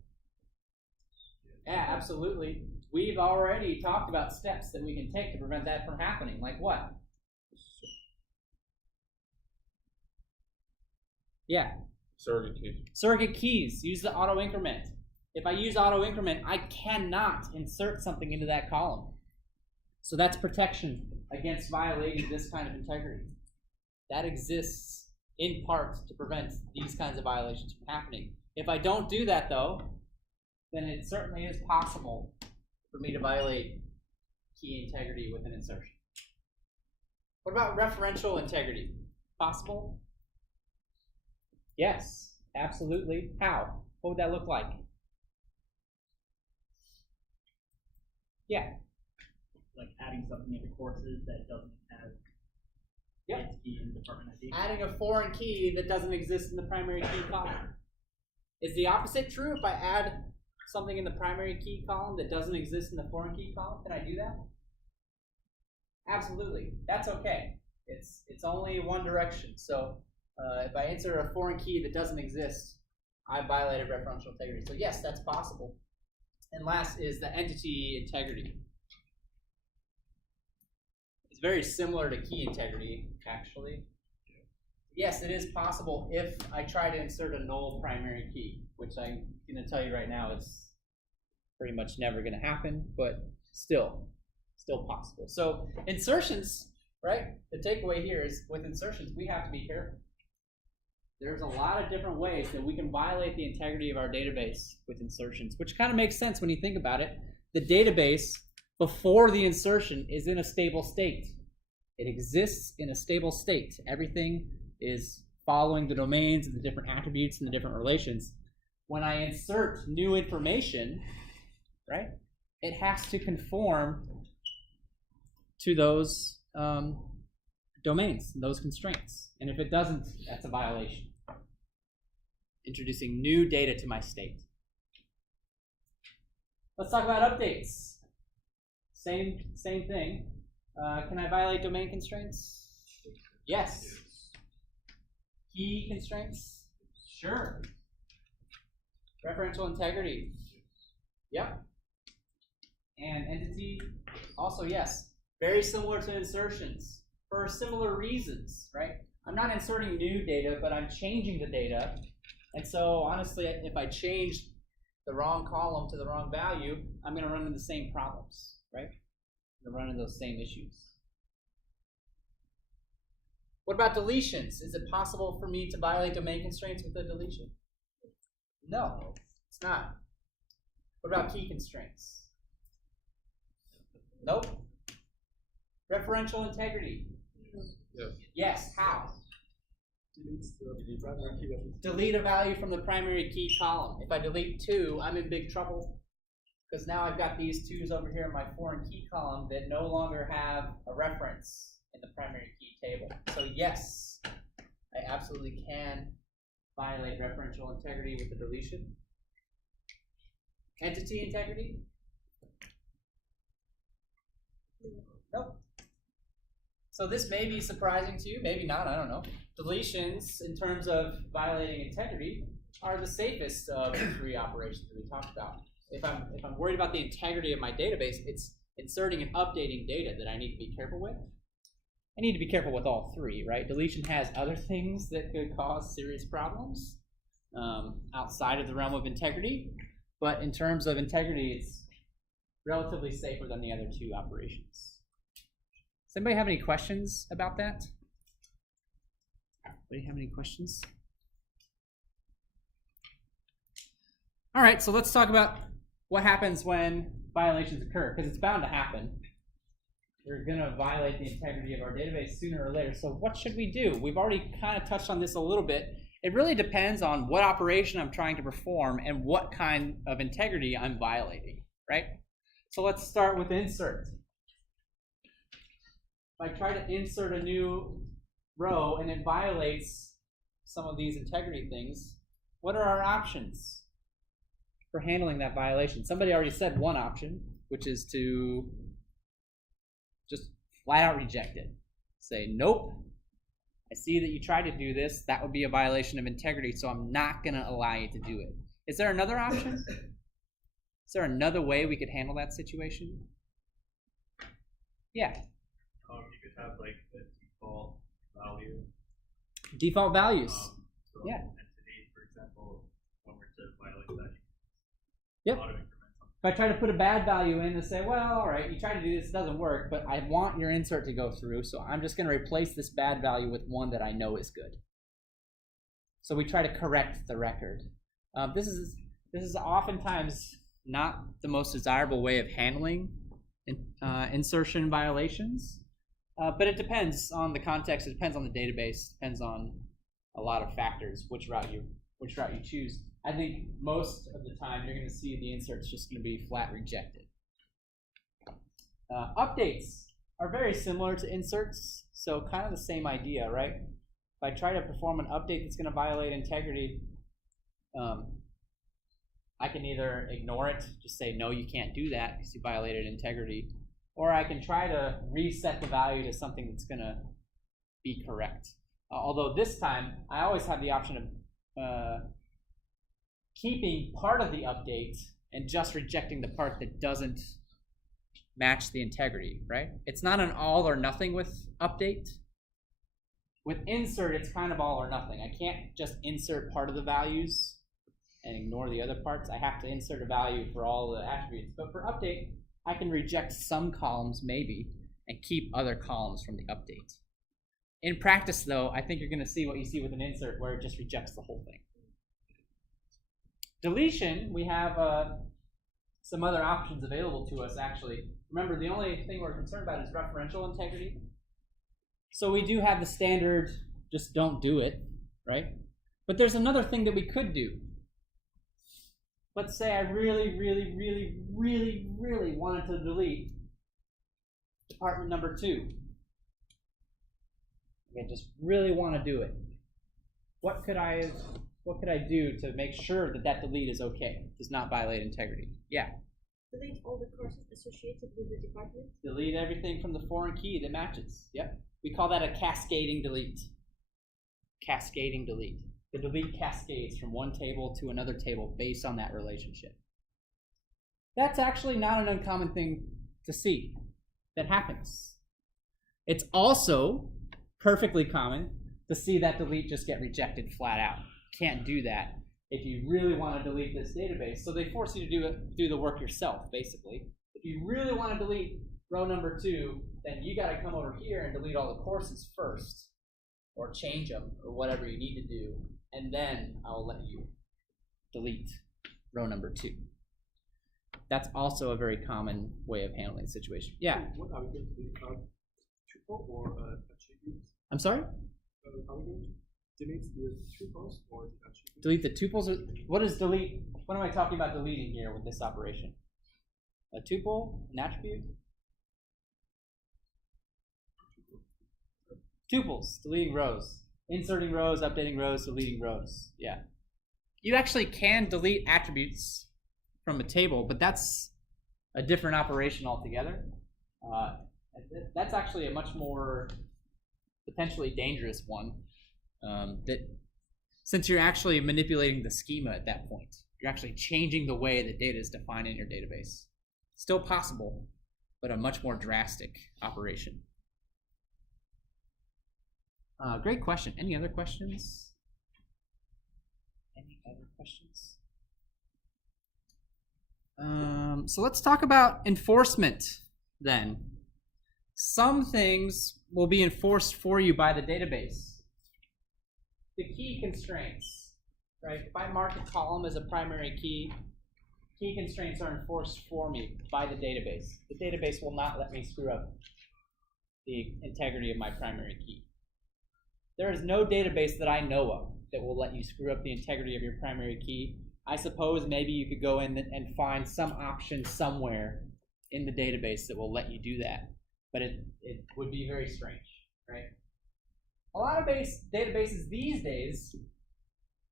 Yeah, absolutely. We've already talked about steps that we can take to prevent that from happening. Like what? Yeah. Surrogate keys. Surrogate keys. Use the auto increment. If I use auto increment, I cannot insert something into that column. So that's protection against violating this kind of integrity. That exists in part to prevent these kinds of violations from happening. If I don't do that, though, then it certainly is possible for me to violate key integrity with an insertion. What about referential integrity? Possible? Yes, absolutely. How? What would that look like? Yeah. Like adding something into courses that doesn't have its key in the department ID. Adding a foreign key that doesn't exist in the primary key column. Is the opposite true? If I add something in the primary key column that doesn't exist in the foreign key column, can I do that? Absolutely. That's okay. It's only one direction. So if I insert a foreign key that doesn't exist, I violated referential integrity. So yes, that's possible. And last is the entity integrity. It's very similar to key integrity, actually. Yes, it is possible if I try to insert a null primary key, which I'm going to tell you right now is pretty much never going to happen, but still possible. So insertions, right? The takeaway here is with insertions, we have to be careful. There's a lot of different ways that we can violate the integrity of our database with insertions, which kind of makes sense when you think about it. The database, before the insertion, is in a stable state. It exists in a stable state. Everything is following the domains and the different attributes and the different relations. When I insert new information, right, it has to conform to those domains, those constraints. And if it doesn't, that's a violation. Introducing new data to my state. Let's talk about updates. Same thing. Can I violate domain constraints? Yes. Key constraints? Sure. Referential integrity? Yep. And entity? Also yes. Very similar to insertions for similar reasons, right? I'm not inserting new data, but I'm changing the data. And so honestly, if I change the wrong column to the wrong value, I'm going to run into the same problems, right? I'm going to run into those same issues. What about deletions? Is it possible for me to violate domain constraints with a deletion? No, it's not. What about key constraints? Nope. Referential integrity? Yes. Yes, how? Delete Delete a value from the primary key column. If I delete 2, I'm in big trouble because now I've got these 2's over here in my foreign key column that no longer have a reference in the primary key table. So yes, I absolutely can violate referential integrity with the deletion. Entity integrity? Nope. So this may be surprising to you, maybe not, I don't know. Deletions, in terms of violating integrity, are the safest of the 3 operations that we talked about. If I'm worried about the integrity of my database, it's inserting and updating data that I need to be careful with. I need to be careful with all 3, right? Deletion has other things that could cause serious problems outside of the realm of integrity, but in terms of integrity, it's relatively safer than the other 2 operations. Does anybody have any questions about that? Anybody have any questions? All right, so let's talk about what happens when violations occur, because it's bound to happen. We're going to violate the integrity of our database sooner or later. So what should we do? We've already kind of touched on this a little bit. It really depends on what operation I'm trying to perform and what kind of integrity I'm violating, right? So let's start with insert. If I try to insert a new row and it violates some of these integrity things, what are our options for handling that violation? Somebody already said one option, which is to just flat out reject it. Say, nope, I see that you tried to do this. That would be a violation of integrity, so I'm not going to allow you to do it. Is there another option? Is there another way we could handle that situation? Yeah. You could have like the default value. Default values. So Yeah. entity, for example, when we're to violate that, Yep. auto increment something. If I try to put a bad value in and say, well, all right, you tried to do this, it doesn't work, but I want your insert to go through, so I'm just going to replace this bad value with one that I know is good. So we try to correct the record. This is oftentimes not the most desirable way of handling insertion violations, but it depends on the context. It depends on the database. It depends on a lot of factors which route you choose. I think most of the time you're going to see the insert's just going to be flat rejected. Updates are very similar to inserts, so kind of the same idea, right? If I try to perform an update that's going to violate integrity, I can either ignore it, just say, no, you can't do that because you violated integrity, or I can try to reset the value to something that's going to be correct. Although this time, I always have the option of keeping part of the update and just rejecting the part that doesn't match the integrity, right? It's not an all or nothing with update. With insert, it's kind of all or nothing. I can't just insert part of the values and ignore the other parts. I have to insert a value for all the attributes. But for update, I can reject some columns maybe and keep other columns from the update. In practice, though, I think you're going to see what you see with an insert where it just rejects the whole thing. Deletion, we have some other options available to us, actually. Remember, the only thing we're concerned about is referential integrity. So we do have the standard, just don't do it, right? But there's another thing that we could do. Let's say I really, really, really, really, really wanted to delete department number 2. I just really want to do it. What could I do to make sure that that delete is okay? Does not violate integrity. Yeah. Delete all the courses associated with the department. Delete everything from the foreign key that matches. Yep. We call that a cascading delete. Cascading delete. The delete cascades from one table to another table based on that relationship. That's actually not an uncommon thing to see that happens. It's also perfectly common to see that delete just get rejected flat out. Can't do that if you really want to delete this database. So they force you to do the work yourself, basically. If you really want to delete row number 2, then you got to come over here and delete all the courses first, or change them, or whatever you need to do, and then I will let you delete row number 2. That's also a very common way of handling the situation. Yeah. What are we going to do? Tuple or attributes? I'm sorry? Are we going to delete the tuples or the attributes? Delete the tuples. What is delete? What am I talking about deleting here with this operation? A tuple, an attribute? Tuples, deleting rows. Inserting rows, updating rows, deleting rows. Yeah. You actually can delete attributes from a table, but that's a different operation altogether. That's actually a much more potentially dangerous one. That since you're actually manipulating the schema at that point, you're actually changing the way that data is defined in your database. Still possible, but a much more drastic operation. Great question. Any other questions? Any other questions? So let's talk about enforcement then. Some things will be enforced for you by the database. the key constraints, right? If I mark a column as a primary key, key constraints are enforced for me by the database. The database will not let me screw up the integrity of my primary key. There is no database that I know of that will let you screw up the integrity of your primary key. I suppose maybe you could go in and find some option somewhere in the database that will let you do that, but it would be very strange, right? A lot of databases these days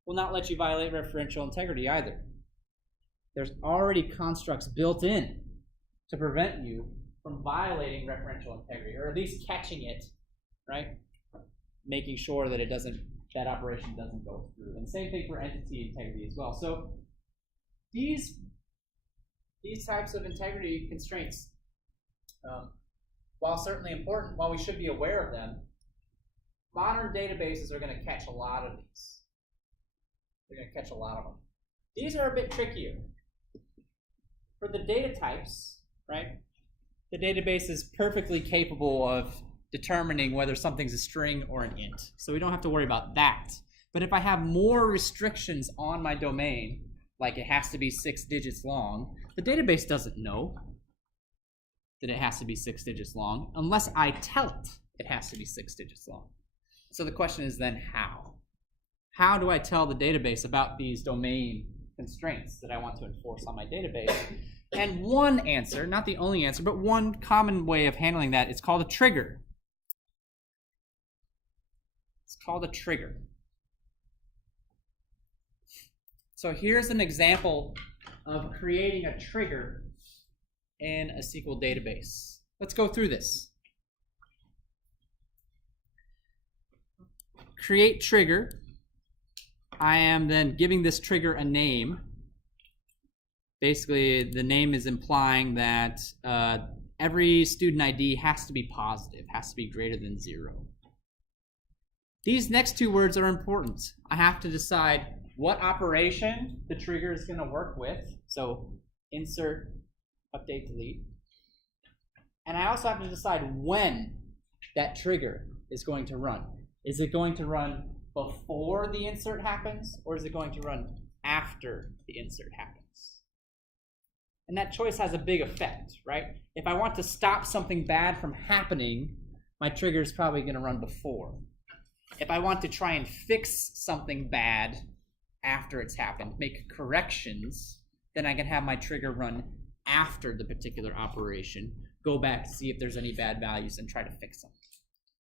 will not let you violate referential integrity either. There's already constructs built in to prevent you from violating referential integrity, or at least catching it, right? Making sure that that operation doesn't go through. And same thing for entity integrity as well. So these types of integrity constraints, while certainly important, while we should be aware of them, modern databases are going to catch a lot of these. They're going to catch a lot of them. These are a bit trickier. For the data types, right, the database is perfectly capable of determining whether something's a string or an int. So we don't have to worry about that. But if I have more restrictions on my domain, like it has to be 6 digits long, the database doesn't know that it has to be 6 digits long unless I tell it has to be 6 digits long. So the question is then how? How do I tell the database about these domain constraints that I want to enforce on my database? And one answer, not the only answer, but one common way of handling that is called a trigger. It's called a trigger. So here's an example of creating a trigger in a SQL database. Let's go through this. Create trigger. I am then giving this trigger a name. Basically, the name is implying that every student ID has to be positive, has to be greater than 0. These next two words are important. I have to decide what operation the trigger is going to work with. So insert, update, delete. And I also have to decide when that trigger is going to run. Is it going to run before the insert happens, or is it going to run after the insert happens? And that choice has a big effect, right? If I want to stop something bad from happening, my trigger is probably going to run before. If I want to try and fix something bad after it's happened, make corrections, then I can have my trigger run after the particular operation, go back to see if there's any bad values and try to fix them.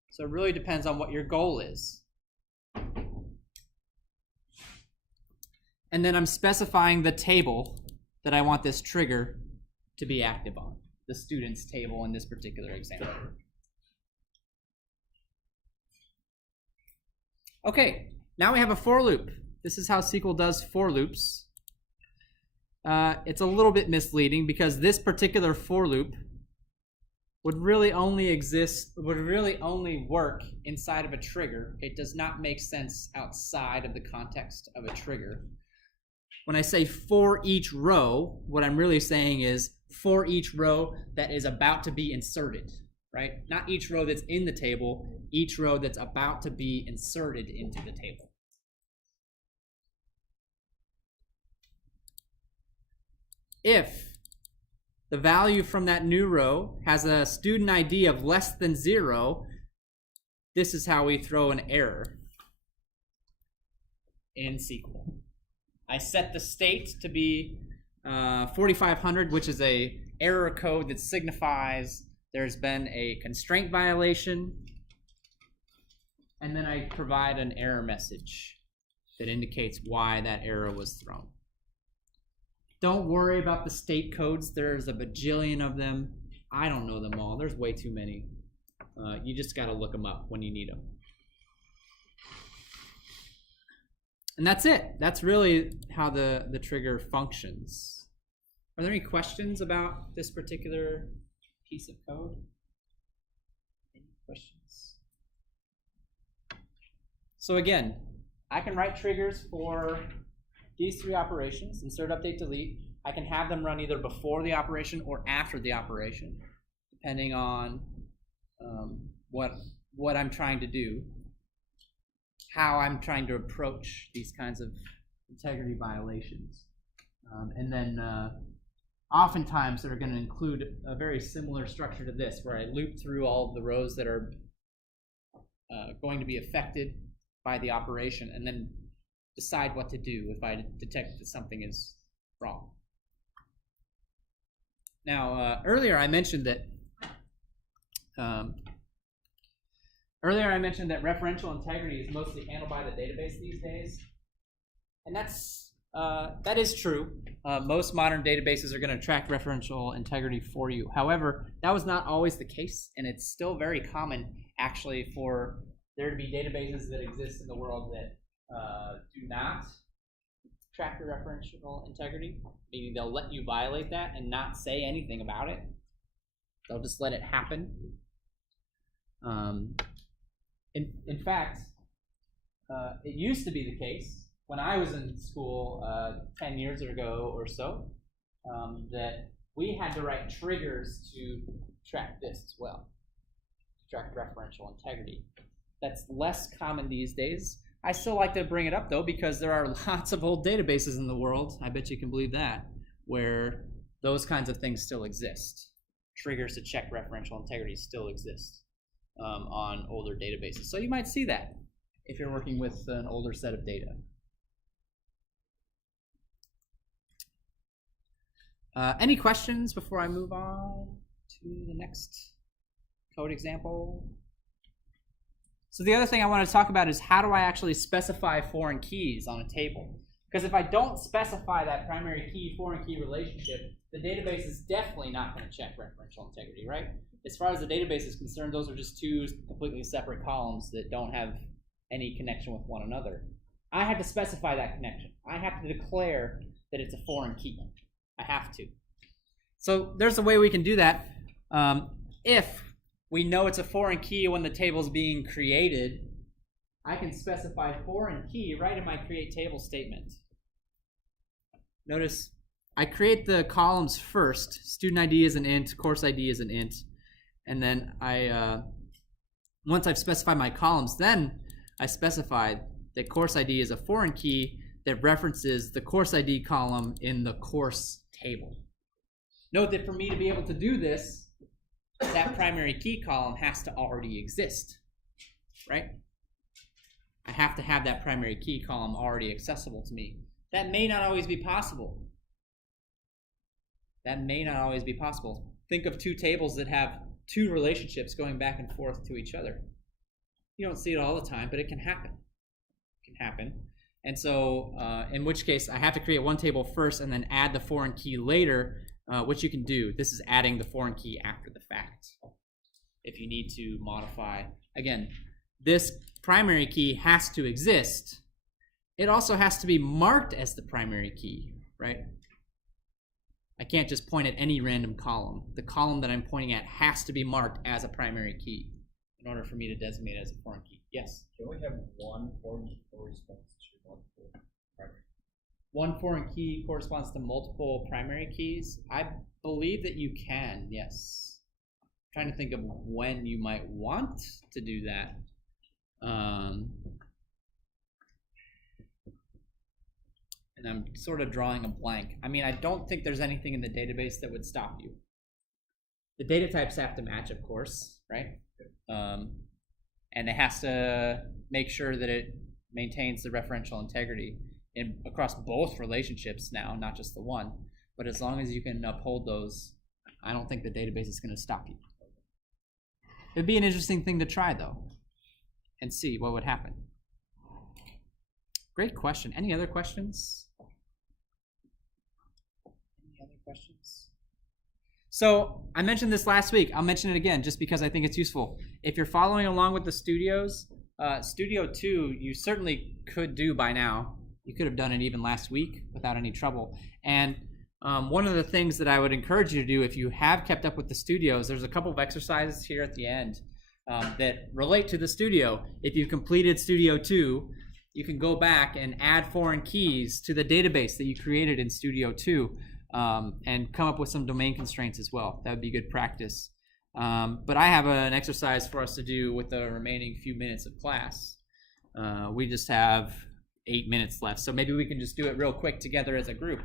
So it really depends on what your goal is. And then I'm specifying the table that I want this trigger to be active on, the students table in this particular example. Okay, now we have a for loop. This is how SQL does for loops. It's a little bit misleading because this particular for loop would really only work inside of a trigger. It does not make sense outside of the context of a trigger. When I say for each row, what I'm really saying is for each row that is about to be inserted, right? Not each row that's in the table, each row that's about to be inserted into the table. If the value from that new row has a student ID of less than 0, this is how we throw an error in SQL. I set the state to be 4500, which is a error code that signifies there's been a constraint violation, and then I provide an error message that indicates why that error was thrown. Don't worry about the state codes. There's a bajillion of them. I don't know them all. There's way too many. You just got to look them up when you need them. And that's it. That's really how the trigger functions. Are there any questions about this particular piece of code? Any questions? So again, I can write triggers for these three operations, insert, update, delete. I can have them run either before the operation or after the operation, depending on what I'm trying to do. how I'm trying to approach these kinds of integrity violations. And then oftentimes they're going to include a very similar structure to this, where I loop through all of the rows that are going to be affected by the operation, and then decide what to do if I detect that something is wrong. Now, earlier I mentioned that referential integrity is mostly handled by the database these days, and that is true. Most modern databases are going to track referential integrity for you. However, that was not always the case, and it's still very common, actually, for there to be databases that exist in the world that do not track your referential integrity, meaning they'll let you violate that and not say anything about it. They'll just let it happen. In fact, it used to be the case when I was in school 10 years ago or so, that we had to write triggers to track this as well, to track referential integrity. That's less common these days. I still like to bring it up, though, because there are lots of old databases in the world, I bet you can believe that, where those kinds of things still exist. Triggers to check referential integrity still exist on older databases. So you might see that if you're working with an older set of data. Any questions before I move on to the next code example? So the other thing I want to talk about is how do I actually specify foreign keys on a table? Because if I don't specify that primary key, foreign key relationship, the database is definitely not going to check referential integrity, right? As far as the database is concerned, those are just two completely separate columns that don't have any connection with one another. I have to specify that connection. I have to declare that it's a foreign key. I have to. So there's a way we can do that. If we know it's a foreign key when the table's being created, I can specify foreign key right in my create table statement. Notice I create the columns first. Student ID is an int, course ID is an int, and then once I've specified my columns, then I specify that course ID is a foreign key that references the course ID column in the course table. Note that for me to be able to do this, that primary key column has to already exist, right? I have to have that primary key column already accessible to me. That may not always be possible. That may not always be possible. Think of two tables that have two relationships going back and forth to each other. You don't see it all the time, but it can happen. It can happen. And so in which case, I have to create one table first and then add the foreign key later, which you can do. This is adding the foreign key after the fact. If you need to modify, again, this primary key has to exist. It also has to be marked as the primary key, right? I can't just point at any random column. The column that I'm pointing at has to be marked as a primary key in order for me to designate it as a foreign key. Yes? Can we have one foreign key corresponds to multiple primary? One foreign key corresponds to multiple primary keys. I believe that you can, yes. I'm trying to think of when you might want to do that. And I'm sort of drawing a blank. I mean, I don't think there's anything in the database that would stop you. The data types have to match, of course, right? And it has to make sure that it maintains the referential integrity across both relationships now, not just the one. But as long as you can uphold those, I don't think the database is going to stop you. It'd be an interesting thing to try, though, and see what would happen. Great question. Any other questions? Any other questions? So I mentioned this last week. I'll mention it again just because I think it's useful. If you're following along with the studios, Studio 2 you certainly could do by now. You could have done it even last week without any trouble. And one of the things that I would encourage you to do if you have kept up with the studios, there's a couple of exercises here at the end that relate to the studio. If you've completed Studio 2, you can go back and add foreign keys to the database that you created in Studio 2 and come up with some domain constraints as well. That would be good practice. But I have an exercise for us to do with the remaining few minutes of class. We just have 8 minutes left, so maybe we can just do it real quick together as a group.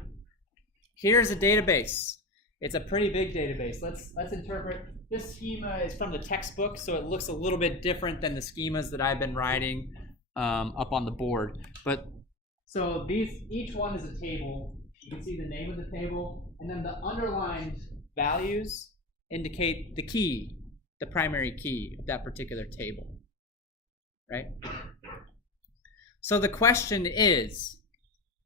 Here's a database. It's a pretty big database. Let's interpret. This schema is from the textbook, so it looks a little bit different than the schemas that I've been writing up on the board. But so each one is a table. You can see the name of the table, and then the underlined values indicate the key, the primary key of that particular table, right? So the question is,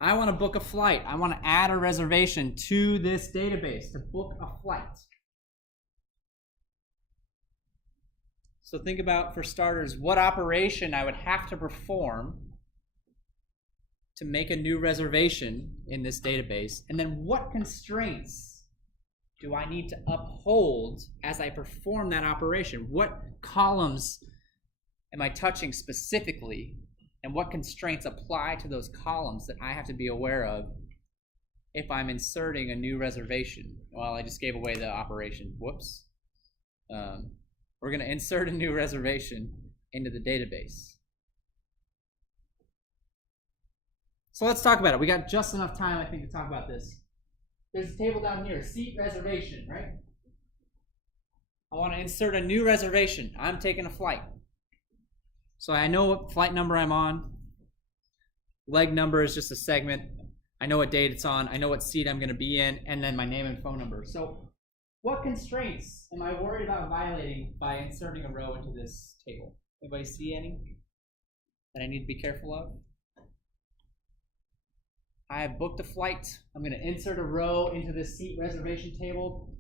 I want to book a flight. I want to add a reservation to this database to book a flight. So think about, for starters, what operation I would have to perform to make a new reservation in this database, and then what constraints do I need to uphold as I perform that operation? What columns am I touching specifically, and what constraints apply to those columns that I have to be aware of if I'm inserting a new reservation? Well, I just gave away the operation. Whoops. We're going to insert a new reservation into the database. So let's talk about it. We got just enough time, I think, to talk about this. There's a table down here, seat reservation, right? I want to insert a new reservation. I'm taking a flight. So I know what flight number I'm on. Leg number is just a segment. I know what date it's on. I know what seat I'm going to be in, and then my name and phone number. So what constraints am I worried about violating by inserting a row into this table? Anybody see any that I need to be careful of? I have booked a flight. I'm going to insert a row into this seat reservation table.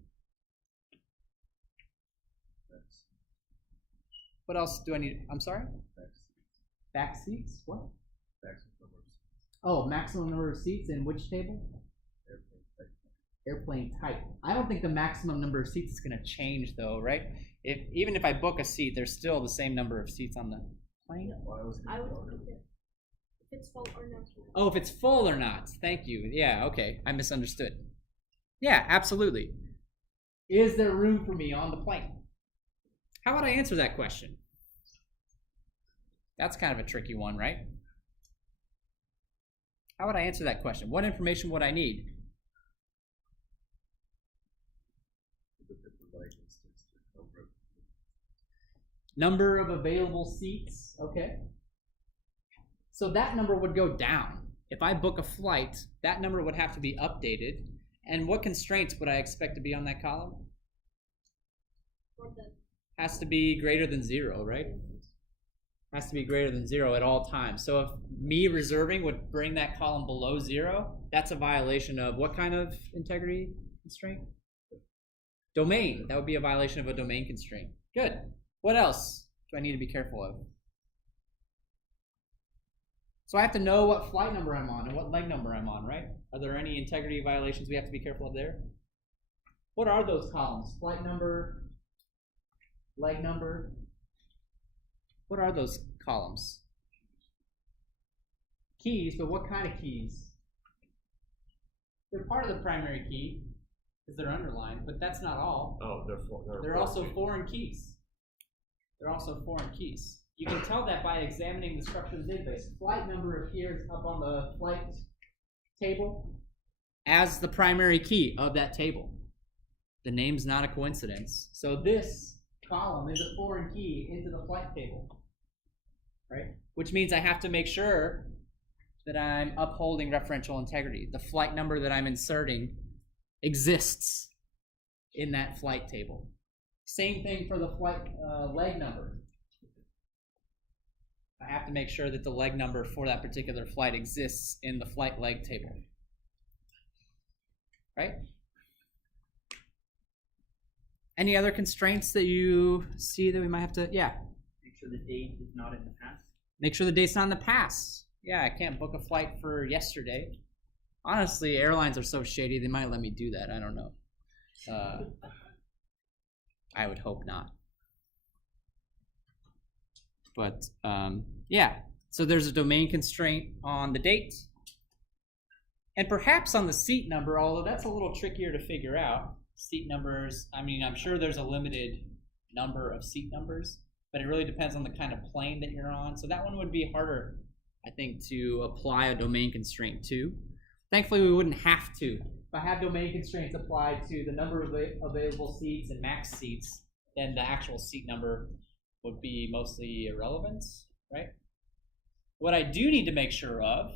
What else do I need? I'm sorry? Back seats? What? Oh, maximum number of seats in which table? Airplane type. I don't think the maximum number of seats is going to change, though, right? Even if I book a seat, there's still the same number of seats on the plane. I would think it. If it's full or not. Oh, if it's full or not. Thank you. Yeah, okay. I misunderstood. Yeah, absolutely. Is there room for me on the plane? How would I answer that question? That's kind of a tricky one, right? How would I answer that question? What information would I need? Number of available seats. Okay. So that number would go down. If I book a flight, that number would have to be updated. And what constraints would I expect to be on that column? Has to be greater than 0, right? Has to be greater than 0 at all times. So if me reserving would bring that column below 0, that's a violation of what kind of integrity constraint? Domain. That would be a violation of a domain constraint. Good. What else do I need to be careful of? So I have to know what flight number I'm on and what leg number I'm on, right? Are there any integrity violations we have to be careful of there? What are those columns? Flight number, leg number. What are those columns? Keys, but what kind of keys? They're part of the primary key because they're underlined, but that's not all. Oh, They're also foreign keys. They're also foreign keys. You can tell that by examining the structure of the database. Flight number appears up on the flight table as the primary key of that table. The name's not a coincidence. So this column is a foreign key into the flight table, right? Which means I have to make sure that I'm upholding referential integrity. The flight number that I'm inserting exists in that flight table. Same thing for the flight leg number. I have to make sure that the leg number for that particular flight exists in the flight leg table. Right? Any other constraints that you see that we might have to, yeah? Make sure the date is not in the past. Make sure the date's not in the past. Yeah, I can't book a flight for yesterday. Honestly, airlines are so shady, they might let me do that. I don't know. I would hope not. But yeah, so there's a domain constraint on the date. And perhaps on the seat number, although that's a little trickier to figure out. Seat numbers, I mean, I'm sure there's a limited number of seat numbers, but it really depends on the kind of plane that you're on. So that one would be harder, I think, to apply a domain constraint to. Thankfully, we wouldn't have to. If I have domain constraints applied to the number of available seats and max seats, then the actual seat number would be mostly irrelevant, right? What I do need to make sure of,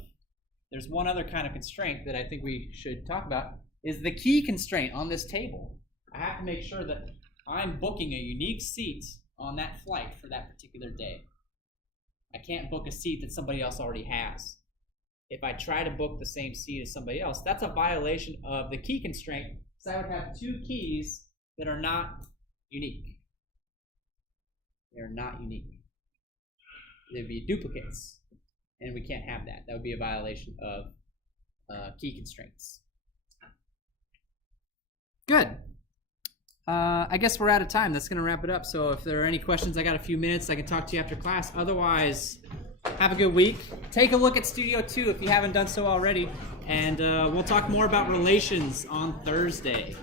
there's one other kind of constraint that I think we should talk about, is the key constraint on this table. I have to make sure that I'm booking a unique seat on that flight for that particular day. I can't book a seat that somebody else already has. If I try to book the same seat as somebody else, that's a violation of the key constraint, because I would have two keys that are not unique. They're not unique. They'd be duplicates, and we can't have that. That would be a violation of key constraints. Good. I guess we're out of time. That's going to wrap it up. So if there are any questions, I got a few minutes. I can talk to you after class. Otherwise, have a good week. Take a look at Studio 2 if you haven't done so already. And we'll talk more about relations on Thursday.